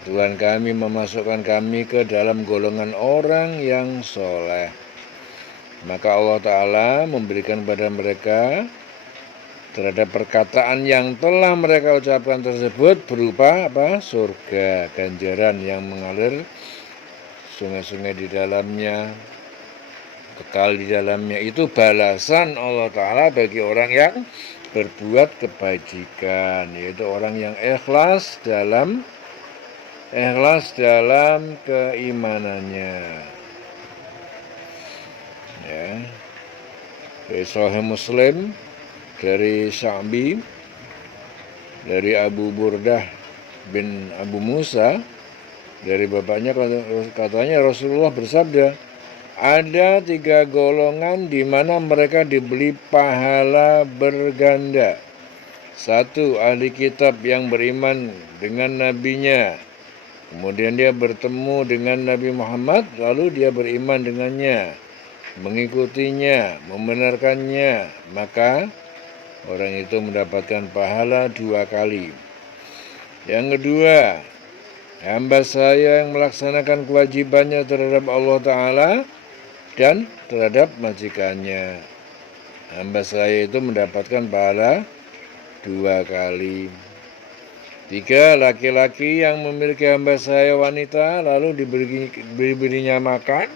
Tuhan kami memasukkan kami ke dalam golongan orang yang soleh. Maka Allah Ta'ala memberikan kepada mereka terhadap perkataan yang telah mereka ucapkan tersebut berupa apa? Surga, ganjaran yang mengalir sungai-sungai di dalamnya, kekal di dalamnya. Itu balasan Allah Ta'ala bagi orang yang berbuat kebajikan, yaitu orang yang ikhlas dalam keimanannya. Ya. Dari Sahih Muslim, dari Sya'bi, dari Abu Burdah bin Abu Musa, dari bapaknya katanya Rasulullah bersabda, ada 3 golongan di mana mereka diberi pahala berganda. 1, ahli kitab yang beriman dengan nabinya. Kemudian dia bertemu dengan Nabi Muhammad, lalu dia beriman dengannya, mengikutinya, membenarkannya. Maka orang itu mendapatkan pahala 2 kali. Yang kedua, hamba saya yang melaksanakan kewajibannya terhadap Allah Ta'ala dan terhadap majikannya. Hamba saya itu mendapatkan pahala 2 kali. 3, laki-laki yang memiliki hamba saya wanita lalu diberinya makan,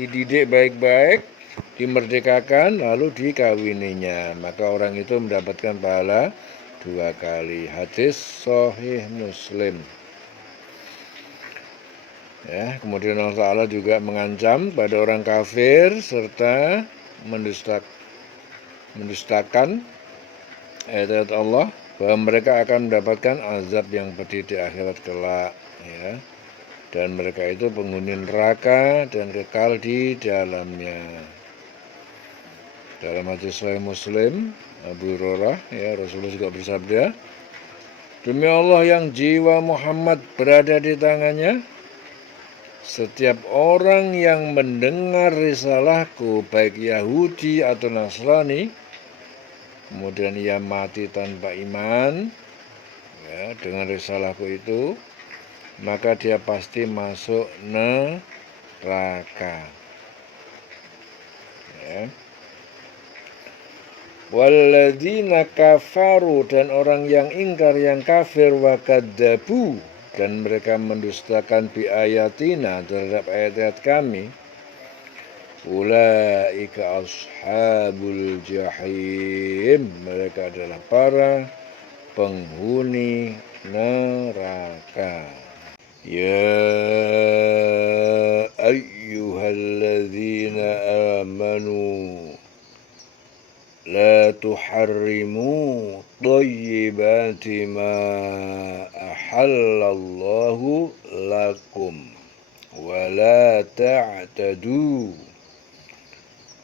dididik baik-baik, dimerdekakan, lalu dikawininya. Maka orang itu mendapatkan pahala 2 kali. Hadis Sahih Muslim. Ya, kemudian Allah Ta'ala juga mengancam pada orang kafir serta mendustakan ayat-ayat Allah bahwa mereka akan mendapatkan azab yang pedih di akhirat kelak, ya. Dan mereka itu penghuni neraka dan kekal di dalamnya. Dalam hadis Sahih Muslim, Abu Hurairah, ya, Rasulullah juga bersabda, demi Allah yang jiwa Muhammad berada di tangannya, setiap orang yang mendengar risalahku, baik Yahudi atau Nasrani, kemudian ia mati tanpa iman, ya, dengan risalahku itu, maka dia pasti masuk neraka. Ya. Walladzina kafaru, dan orang yang ingkar, yang kafir, wa kadzabu, dan mereka mendustakan biayatina, terhadap ayat-ayat kami, ulaika ashabul jahim, mereka adalah para penghuni neraka. Ya ayyuhalladzina amanu la tuharrimu thayyibati ma ahallallahu lakum wa la ta'tadu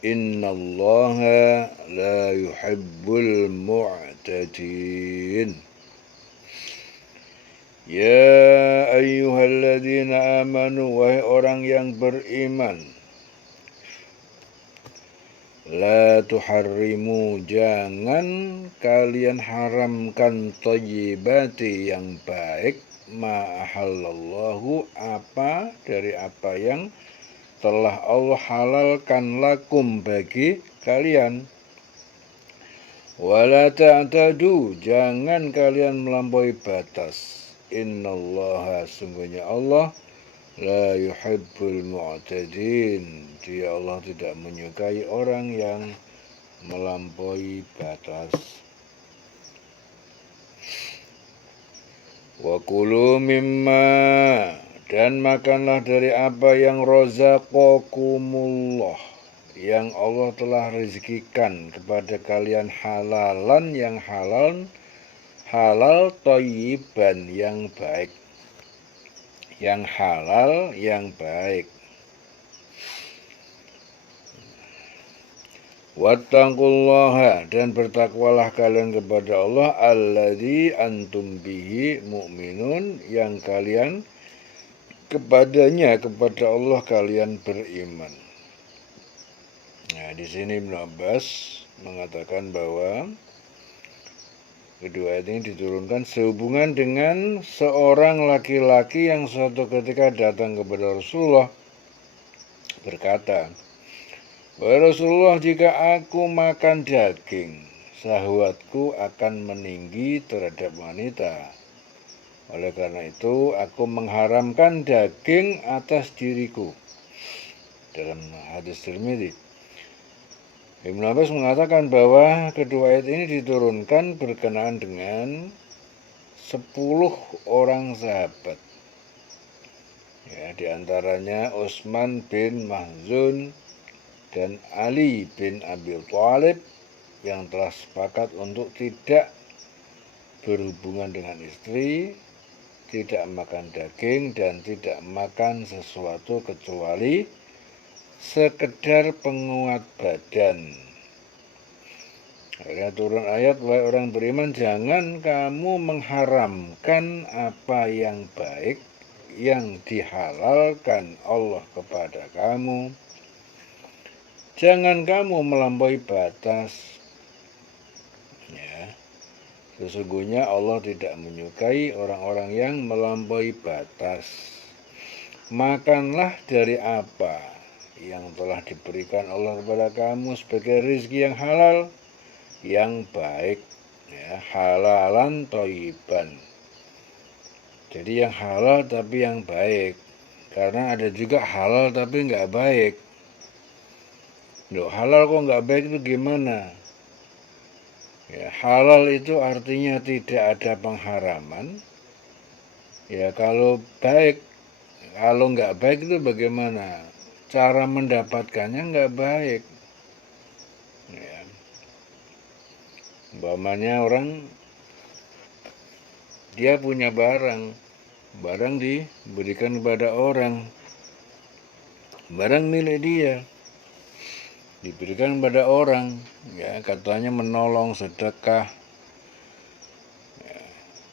innallaha la yuhibbul mu'tadin. Ya ayyuhalladzina amanu, wahai orang yang beriman, la tuharrimu, jangan kalian haramkan thayyibati, yang baik, ma ahallallahu, apa dari apa yang telah Allah halalkan, lakum, bagi kalian. Wala ta'tadu, jangan kalian melampaui batas. Innallaha, sungguhnya Allah, la yuhibbul mu'tadin, dia Allah tidak menyukai orang yang melampaui batas. Wa kulu mimma, dan makanlah dari apa yang razaqakumullah, yang Allah telah rezekikan kepada kalian, halalan, yang halal, halal, thayyiban, yang baik, yang halal, yang baik. Wattaqullaha, dan bertakwalah kalian kepada Allah, alladzi antum bihi mu'minun, yang kalian kepadanya, kepada Allah kalian beriman. Nah, di sini Ibnu Abbas mengatakan bahwa kedua ayat ini diturunkan sehubungan dengan seorang laki-laki yang suatu ketika datang kepada Rasulullah berkata, wahai Rasulullah, jika aku makan daging, syahwatku akan meninggi terhadap wanita. Oleh karena itu, aku mengharamkan daging atas diriku. Dalam hadis Tirmidzi, Ibnu Abbas mengatakan bahwa kedua ayat ini diturunkan berkenaan dengan 10 orang sahabat. Ya, diantaranya Utsman bin Mahzun dan Ali bin Abi Thalib, yang telah sepakat untuk tidak berhubungan dengan istri, tidak makan daging, dan tidak makan sesuatu kecuali sekedar penguat badan. Akhirnya turun ayat, wahai orang beriman, jangan kamu mengharamkan apa yang baik yang dihalalkan Allah kepada kamu. Jangan kamu melampaui batas. Ya, sesungguhnya Allah tidak menyukai orang-orang yang melampaui batas. Makanlah dari apa yang telah diberikan Allah kepada kamu sebagai rezeki yang halal, yang baik, ya, halalan thayyiban. Jadi yang halal tapi yang baik, karena ada juga halal tapi nggak baik. Loh, halal kok nggak baik itu gimana? Ya, halal itu artinya tidak ada pengharaman. Ya, kalau baik, kalau nggak baik itu bagaimana? Cara mendapatkannya nggak baik. Ya. Umpamanya orang, dia punya barang diberikan kepada orang, barang milik dia, diberikan kepada orang, ya, katanya menolong, sedekah. Ya,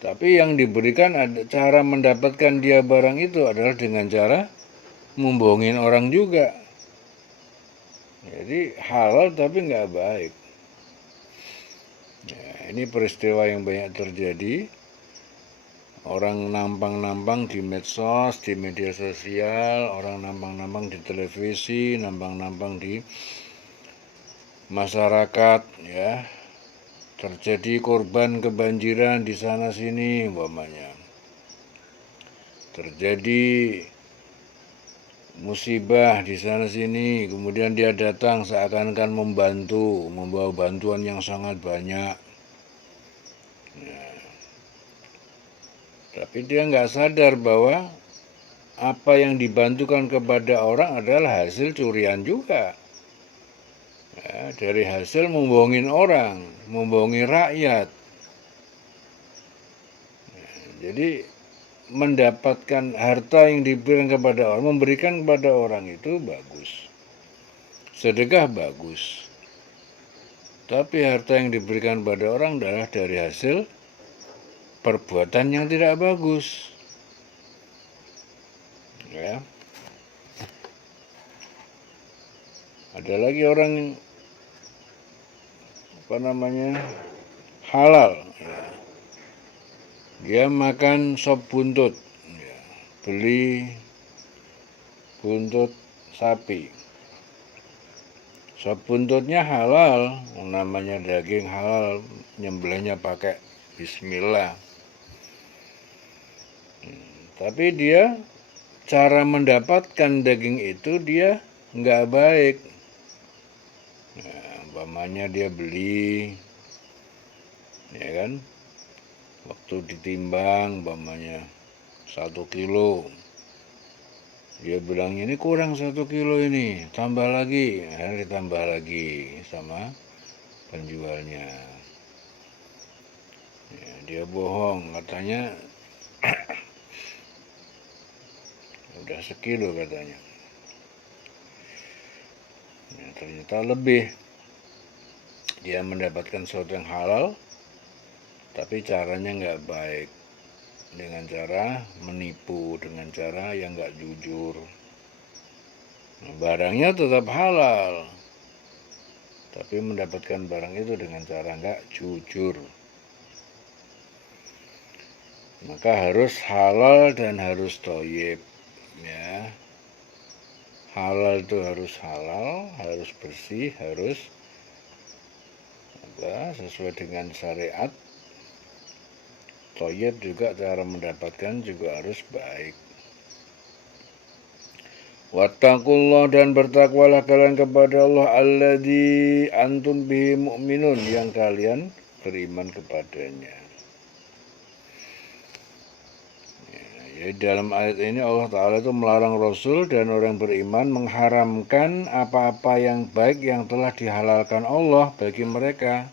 tapi yang diberikan, ada cara mendapatkan dia barang itu adalah dengan cara membohongin orang juga. Jadi halal tapi nggak baik. Ya, ini peristiwa yang banyak terjadi. Orang nampang-nampang di medsos, di media sosial, orang nampang-nampang di televisi, nampang-nampang di masyarakat, ya. Terjadi korban kebanjiran di sana sini umpamanya. Terjadi musibah di sana sini, kemudian dia datang seakan-akan membantu, membawa bantuan yang sangat banyak. Ya. Tapi dia nggak sadar bahwa apa yang dibantukan kepada orang adalah hasil curian juga. ya, dari hasil membohongin orang, membohongi rakyat. Ya, jadi mendapatkan harta yang diberikan kepada orang, memberikan kepada orang itu bagus, sedekah bagus. Tapi harta yang diberikan kepada orang adalah dari hasil perbuatan yang tidak bagus. Ya. Ada lagi orang halal. Ya. Dia makan sop buntut, ya. Beli buntut sapi. Sop buntutnya halal, namanya daging halal, nyembelihnya pakai bismillah. Tapi dia cara mendapatkan daging itu dia nggak baik. Nah, umpamanya dia beli, ya kan, waktu ditimbang umpamanya 1 kilo, dia bilang ini kurang 1 kilo ini, tambah lagi, ditambah lagi sama penjualnya. Ya, dia bohong, katanya udah sekilo katanya. Ya, ternyata lebih. Dia mendapatkan sesuatu yang halal, tapi caranya nggak baik, dengan cara menipu, dengan cara yang nggak jujur. Nah, barangnya tetap halal, tapi mendapatkan barang itu dengan cara nggak jujur. Maka harus halal dan harus thoyyib, ya. Halal itu harus halal, harus bersih, harus sesuai dengan syariat. Thoyyib juga cara mendapatkan juga harus baik. Wattaqullah, dan bertakwalah kalian kepada Allah alladzi antum bihi mu'minun, yang kalian beriman kepadanya. Ya, dalam ayat ini Allah Ta'ala itu melarang Rasul dan orang beriman mengharamkan apa-apa yang baik yang telah dihalalkan Allah bagi mereka.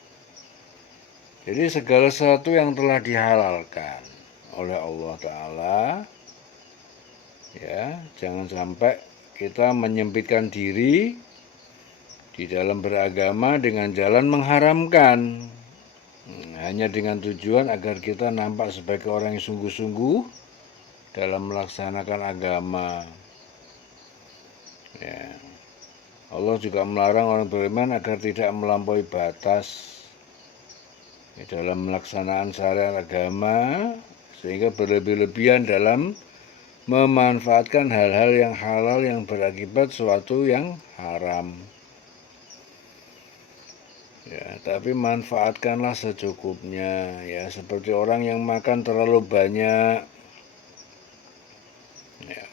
Jadi segala sesuatu yang telah dihalalkan oleh Allah Ta'ala, ya, jangan sampai kita menyempitkan diri di dalam beragama dengan jalan mengharamkan, hanya dengan tujuan agar kita nampak sebagai orang yang sungguh-sungguh dalam melaksanakan agama. Ya. Allah juga melarang orang beriman agar tidak melampaui batas dalam melaksanaan syariat agama, sehingga berlebih-lebihan dalam memanfaatkan hal-hal yang halal yang berakibat suatu yang haram. Ya, tapi manfaatkanlah secukupnya, ya, seperti orang yang makan terlalu banyak. Ya.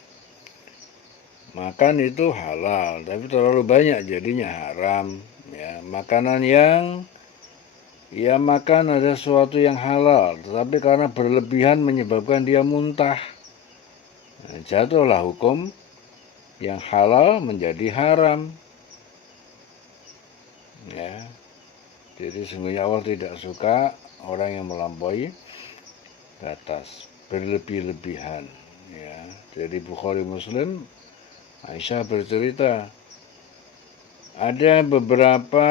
Makan itu halal, tapi terlalu banyak jadinya haram. Ya, makanan yang ia makan ada sesuatu yang halal, tetapi karena berlebihan menyebabkan dia muntah. Nah, jatuhlah hukum yang halal menjadi haram. Ya, jadi sungguhnya Allah tidak suka orang yang melampaui batas, berlebih-lebihan. Ya, jadi Bukhari Muslim, Aisyah bercerita, ada beberapa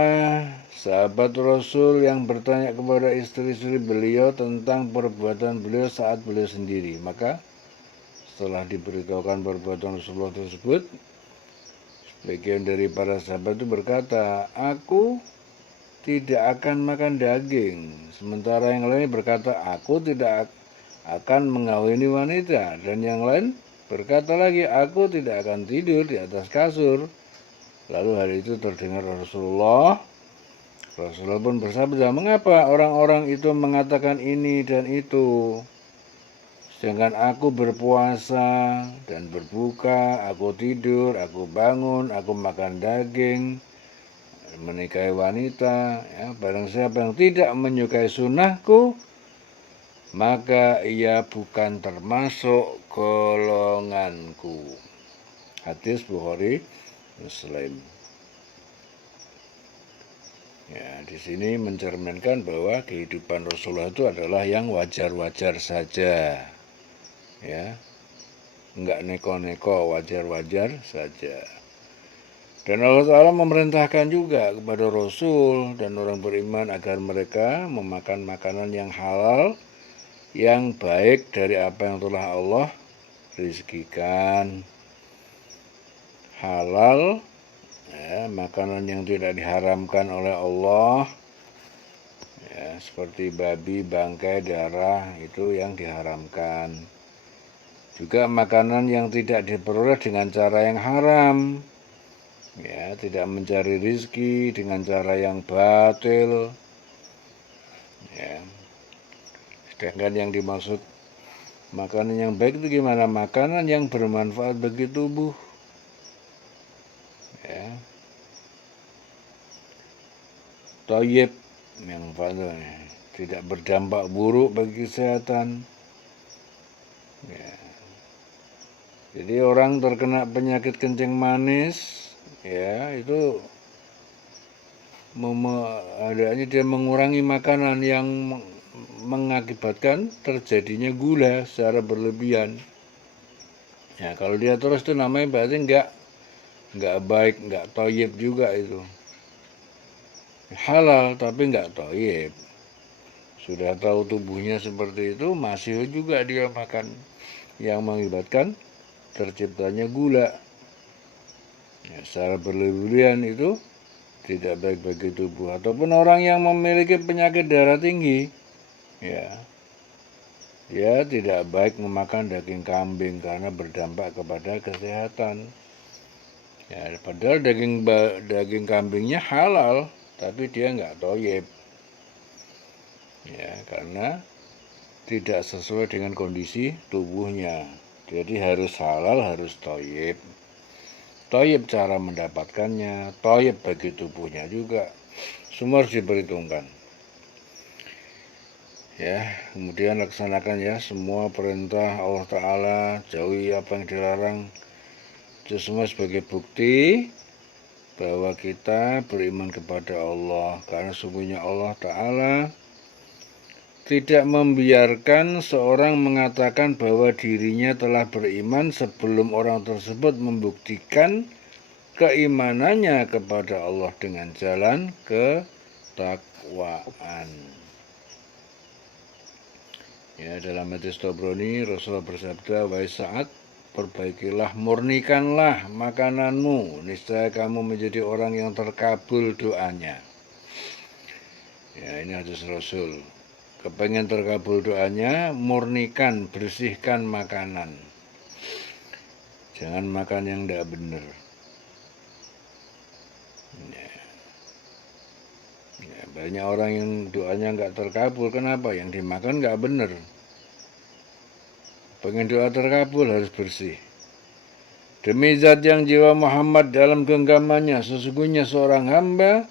sahabat Rasul yang bertanya kepada istri-istri beliau tentang perbuatan beliau saat beliau sendiri. Maka setelah diberitahukan perbuatan Rasulullah tersebut, sebagian dari para sahabat itu berkata, aku tidak akan makan daging. Sementara yang lain berkata, aku tidak akan mengawini wanita. Dan yang lain berkata lagi, aku tidak akan tidur di atas kasur. Lalu hari itu terdengar Rasulullah. Rasulullah pun bersabda, mengapa orang-orang itu mengatakan ini dan itu? Sedangkan aku berpuasa dan berbuka, aku tidur, aku bangun, aku makan daging, menikahi wanita. Ya, barang siapa yang tidak menyukai sunnahku, maka ia bukan termasuk golonganku. Hadis Bukhari Muslim. Ya, di sini mencerminkan bahwa kehidupan Rasulullah itu adalah yang wajar-wajar saja. Ya, enggak neko-neko, wajar-wajar saja. Dan Allah Ta'ala memerintahkan juga kepada Rasul dan orang beriman agar mereka memakan makanan yang halal, yang baik dari apa yang telah Allah rizkikan. Halal, ya, makanan yang tidak diharamkan oleh Allah, ya, seperti babi, bangkai, darah, itu yang diharamkan. Juga makanan yang tidak diperoleh dengan cara yang haram, ya, tidak mencari rizki dengan cara yang batil, ya. Sedangkan yang dimaksud makanan yang baik itu gimana? Makanan yang bermanfaat bagi tubuh, ya. Thayyib, yang tidak berdampak buruk bagi kesehatan, ya. Jadi orang terkena penyakit kencing manis, ya, itu adanya dia mengurangi makanan yang mengakibatkan terjadinya gula secara berlebihan. Ya, kalau dia terus itu namanya berarti enggak baik, enggak thayyib juga itu. Halal tapi enggak thayyib. Sudah tahu tubuhnya seperti itu, masih juga dia makan yang mengakibatkan terciptanya gula. Ya, secara berlebihan itu tidak baik bagi tubuh. Ataupun orang yang memiliki penyakit darah tinggi, ya, dia tidak baik memakan daging kambing karena berdampak kepada kesehatan. Ya, padahal daging kambingnya halal, tapi dia nggak thayyib. Ya, karena tidak sesuai dengan kondisi tubuhnya. Jadi harus halal, harus thayyib. Thayyib cara mendapatkannya, thayyib bagi tubuhnya juga. Semua harus diperhitungkan. Ya, kemudian laksanakan ya semua perintah Allah Ta'ala, jauhi apa yang dilarang. Itu semua sebagai bukti bahwa kita beriman kepada Allah. Karena sungguhnya Allah Ta'ala tidak membiarkan seorang mengatakan bahwa dirinya telah beriman sebelum orang tersebut membuktikan keimanannya kepada Allah dengan jalan ketakwaan. Ya, dalam hadis Tabrani Rasulullah bersabda, "Wahai Sa'ad, perbaikilah, murnikanlah makananmu, niscaya kamu menjadi orang yang terkabul doanya." Ya, ini hadis Rasul. Kepengen terkabul doanya, murnikan, bersihkan makanan. Jangan makan yang tidak benar. Ya, banyak orang yang doanya nggak terkabul. Kenapa? Yang dimakan nggak benar. Pengen doa terkabul harus bersih. Demi zat yang jiwa Muhammad dalam genggamannya, sesungguhnya seorang hamba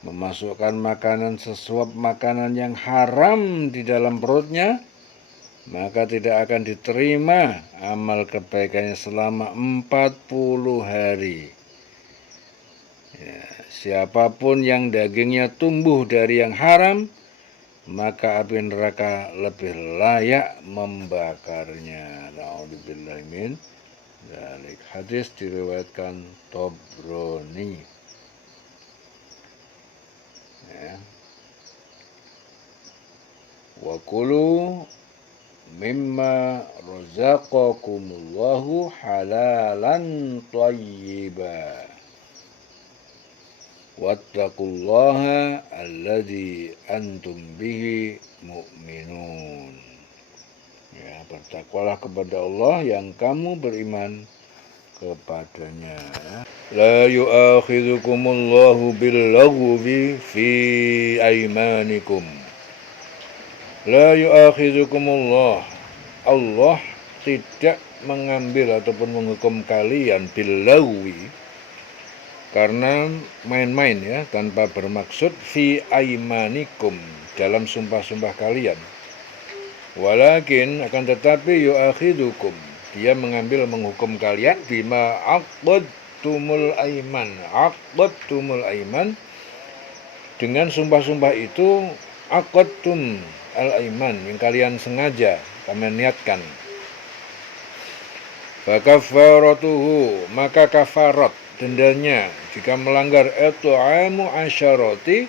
memasukkan makanan sesuap makanan yang haram di dalam perutnya, maka tidak akan diterima amal kebaikannya selama 40 hari. Ya, siapapun yang dagingnya tumbuh dari yang haram, maka api neraka lebih layak membakarnya. Na'udzubillahi min dzalik. Hadis diriwayatkan Tabrani. Ya. Wa kulu mimma razaqakumullahu halalan thayyiba. Wattaqullaha alladzi antum bihi mu'minun. Ya, bertakwalah kepada Allah yang kamu beriman kepadanya. La yu'akhidhukumullahu billaghwi fi aymanikum. La yu'akhidhukumullah. Allah tidak mengambil ataupun menghukum kalian billaghwi karena main-main, ya, tanpa bermaksud fi aymanikum, dalam sumpah-sumpah kalian. Walakin akan tetapi yu'akhidhukum, dia mengambil menghukum kalian bima aqadtumul aiman. Aqadtumul aiman dengan sumpah-sumpah itu aqadtum al-aiman, yang kalian sengaja kalian niatkan. Fakafaratuhu, maka kafarat dendanya jika melanggar it'amu asyarati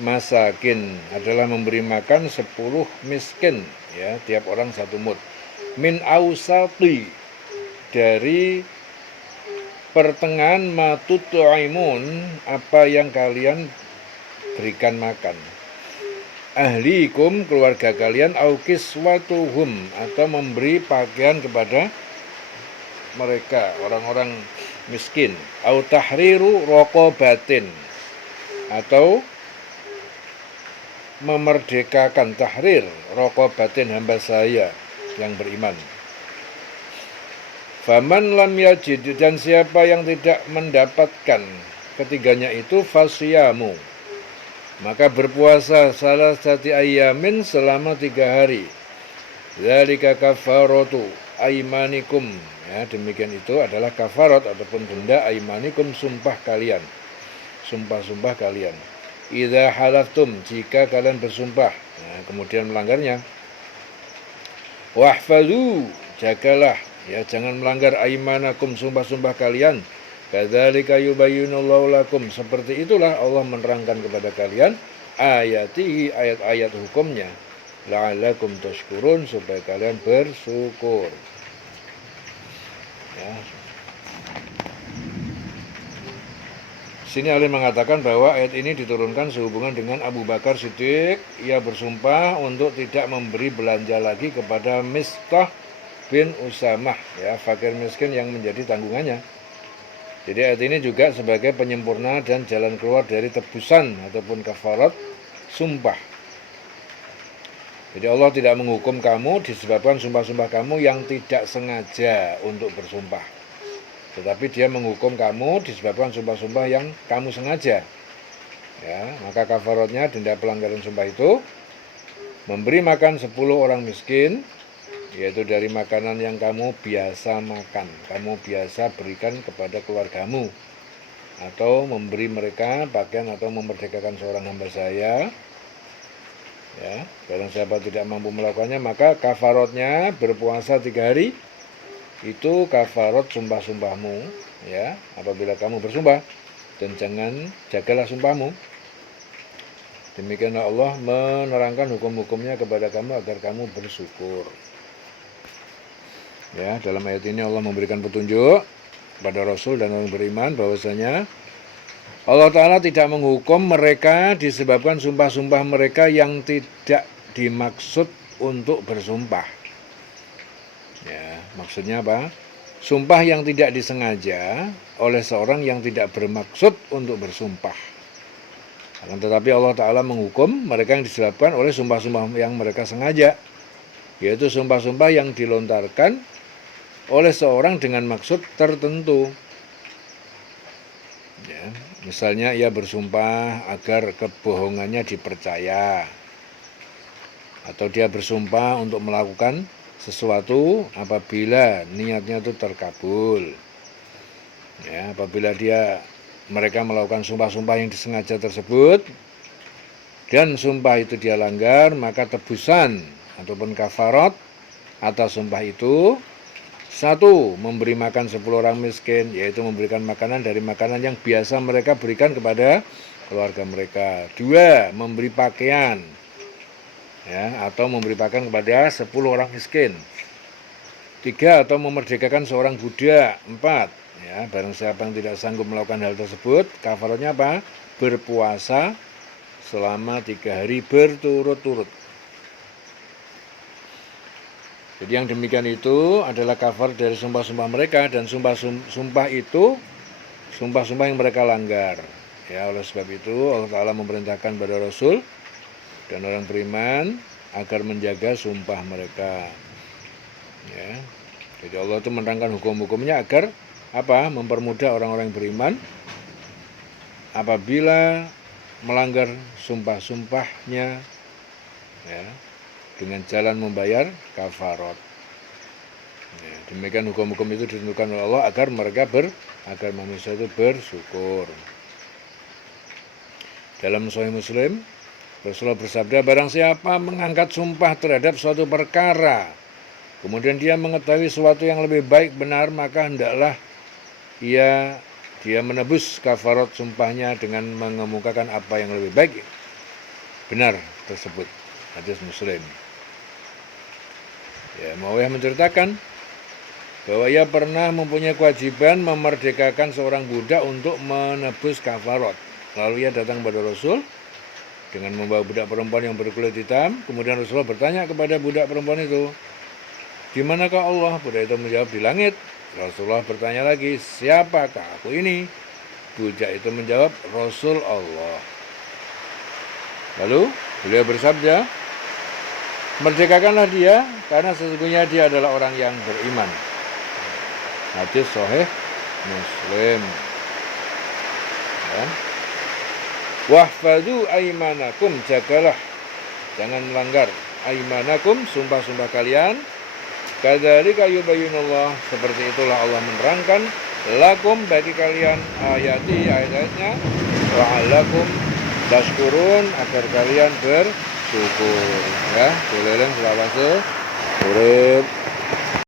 masakin adalah memberi makan 10 miskin, ya, tiap orang 1 mud, min ausati, dari pertengahan matut'imun, apa yang kalian berikan makan, ahlikum, keluarga kalian, au kiswatuhum, atau memberi pakaian kepada mereka, orang-orang miskin, au tahriru raqabatin, atau memerdekakan, tahrir raqabatin, hamba saya yang beriman. Faman lam yajid, dan siapa yang tidak mendapatkan ketiganya itu, fasyamu, maka berpuasa salah satu ayamin, selama 3 hari. Dzalika kafaratu aimanikum, ya, demikian itu adalah kafarat ataupun denda aimanikum, sumpah kalian, sumpah-sumpah kalian. Idza halaftum, jika kalian bersumpah, nah, kemudian melanggarnya. Wahfazu, jagalah, ya, jangan melanggar aimanakum, sumpah-sumpah kalian. Kadzalika yubayyinullahu lakum, seperti itulah Allah menerangkan kepada kalian ayatihi, ayat-ayat hukumnya, la'allakum tashkurun, supaya kalian bersyukur. Ya. Sini Ali mengatakan bahwa ayat ini diturunkan sehubungan dengan Abu Bakar Siddiq. Ia bersumpah untuk tidak memberi belanja lagi kepada Mistah bin Usamah, ya, fakir miskin yang menjadi tanggungannya. Jadi ayat ini juga sebagai penyempurna dan jalan keluar dari tebusan ataupun kafarat sumpah. Jadi Allah tidak menghukum kamu disebabkan sumpah-sumpah kamu yang tidak sengaja untuk bersumpah, tetapi Dia menghukum kamu disebabkan sumpah-sumpah yang kamu sengaja. Ya, maka kafaratnya, denda pelanggaran sumpah itu, memberi makan 10 orang miskin, yaitu dari makanan yang kamu biasa makan, kamu biasa berikan kepada keluargamu, atau memberi mereka pakaian, atau memerdekakan seorang hamba saya. Ya, barang siapa tidak mampu melakukannya, maka kafaratnya berpuasa 3 hari. Itu kafarat sumpah-sumpahmu, ya, apabila kamu bersumpah, dan jagalah sumpahmu. Demikianlah Allah menerangkan hukum-hukumnya kepada kamu agar kamu bersyukur. Ya, dalam ayat ini Allah memberikan petunjuk kepada Rasul dan orang beriman bahwasanya Allah Ta'ala tidak menghukum mereka disebabkan sumpah-sumpah mereka yang tidak dimaksud untuk bersumpah. Ya, maksudnya apa? Sumpah yang tidak disengaja oleh seorang yang tidak bermaksud untuk bersumpah. Akan tetapi Allah Ta'ala menghukum mereka yang disebabkan oleh sumpah-sumpah yang mereka sengaja, yaitu sumpah-sumpah yang dilontarkan oleh seorang dengan maksud tertentu. Ya, misalnya ia bersumpah agar kebohongannya dipercaya, atau dia bersumpah untuk melakukan sesuatu apabila niatnya itu terkabul. Ya, apabila mereka melakukan sumpah-sumpah yang disengaja tersebut dan sumpah itu dia langgar, maka tebusan ataupun kafarat atas sumpah itu, 1, memberi makan 10 orang miskin, yaitu memberikan makanan dari makanan yang biasa mereka berikan kepada keluarga mereka. 2, memberi pakaian, ya, atau memberi pakaian kepada 10 orang miskin. 3, atau memerdekakan seorang budak. 4, ya, barang siapa yang tidak sanggup melakukan hal tersebut, kafaratnya apa? Berpuasa selama 3 hari berturut-turut. Jadi yang demikian itu adalah kafar dari sumpah-sumpah mereka, dan sumpah itu sumpah-sumpah yang mereka langgar. Ya, oleh sebab itu Allah Ta'ala memerintahkan pada Rasul dan orang beriman agar menjaga sumpah mereka. Ya, jadi Allah itu menerangkan hukum-hukumnya agar apa? Mempermudah orang-orang beriman apabila melanggar sumpah-sumpahnya, ya, dengan jalan membayar kafarat. Ya, demikian hukum-hukum itu ditentukan oleh Allah agar manusia itu bersyukur. Dalam Sahih Muslim, Rasulullah bersabda, barang siapa mengangkat sumpah terhadap suatu perkara, kemudian dia mengetahui sesuatu yang lebih baik benar, maka hendaklah dia menebus kafarat sumpahnya dengan mengemukakan apa yang lebih baik benar tersebut. Hadis Muslim. Ya, Muawiyah menceritakan bahwa ia pernah mempunyai kewajiban memerdekakan seorang budak untuk menebus kafarat. Lalu ia datang kepada Rasul dengan membawa budak perempuan yang berkulit hitam. Kemudian Rasulullah bertanya kepada budak perempuan itu, di manakah Allah? Budak itu menjawab, di langit. Rasulullah bertanya lagi, siapakah aku ini? Budak itu menjawab, Rasul Allah. Lalu beliau bersabda, merdekakanlah dia, karena sesungguhnya dia adalah orang yang beriman. Hadis Sahih Muslim. Ya. Wahfadzu aimanakum, jagalah, jangan melanggar aimanakum, sumpah-sumpah kalian. Kadzalika yubayyinullah, seperti itulah Allah menerangkan lakum, bagi kalian, ayat-ayatnya, la'allakum tashkurun, agar kalian bersyukur. Ya, kulelen selawase urip.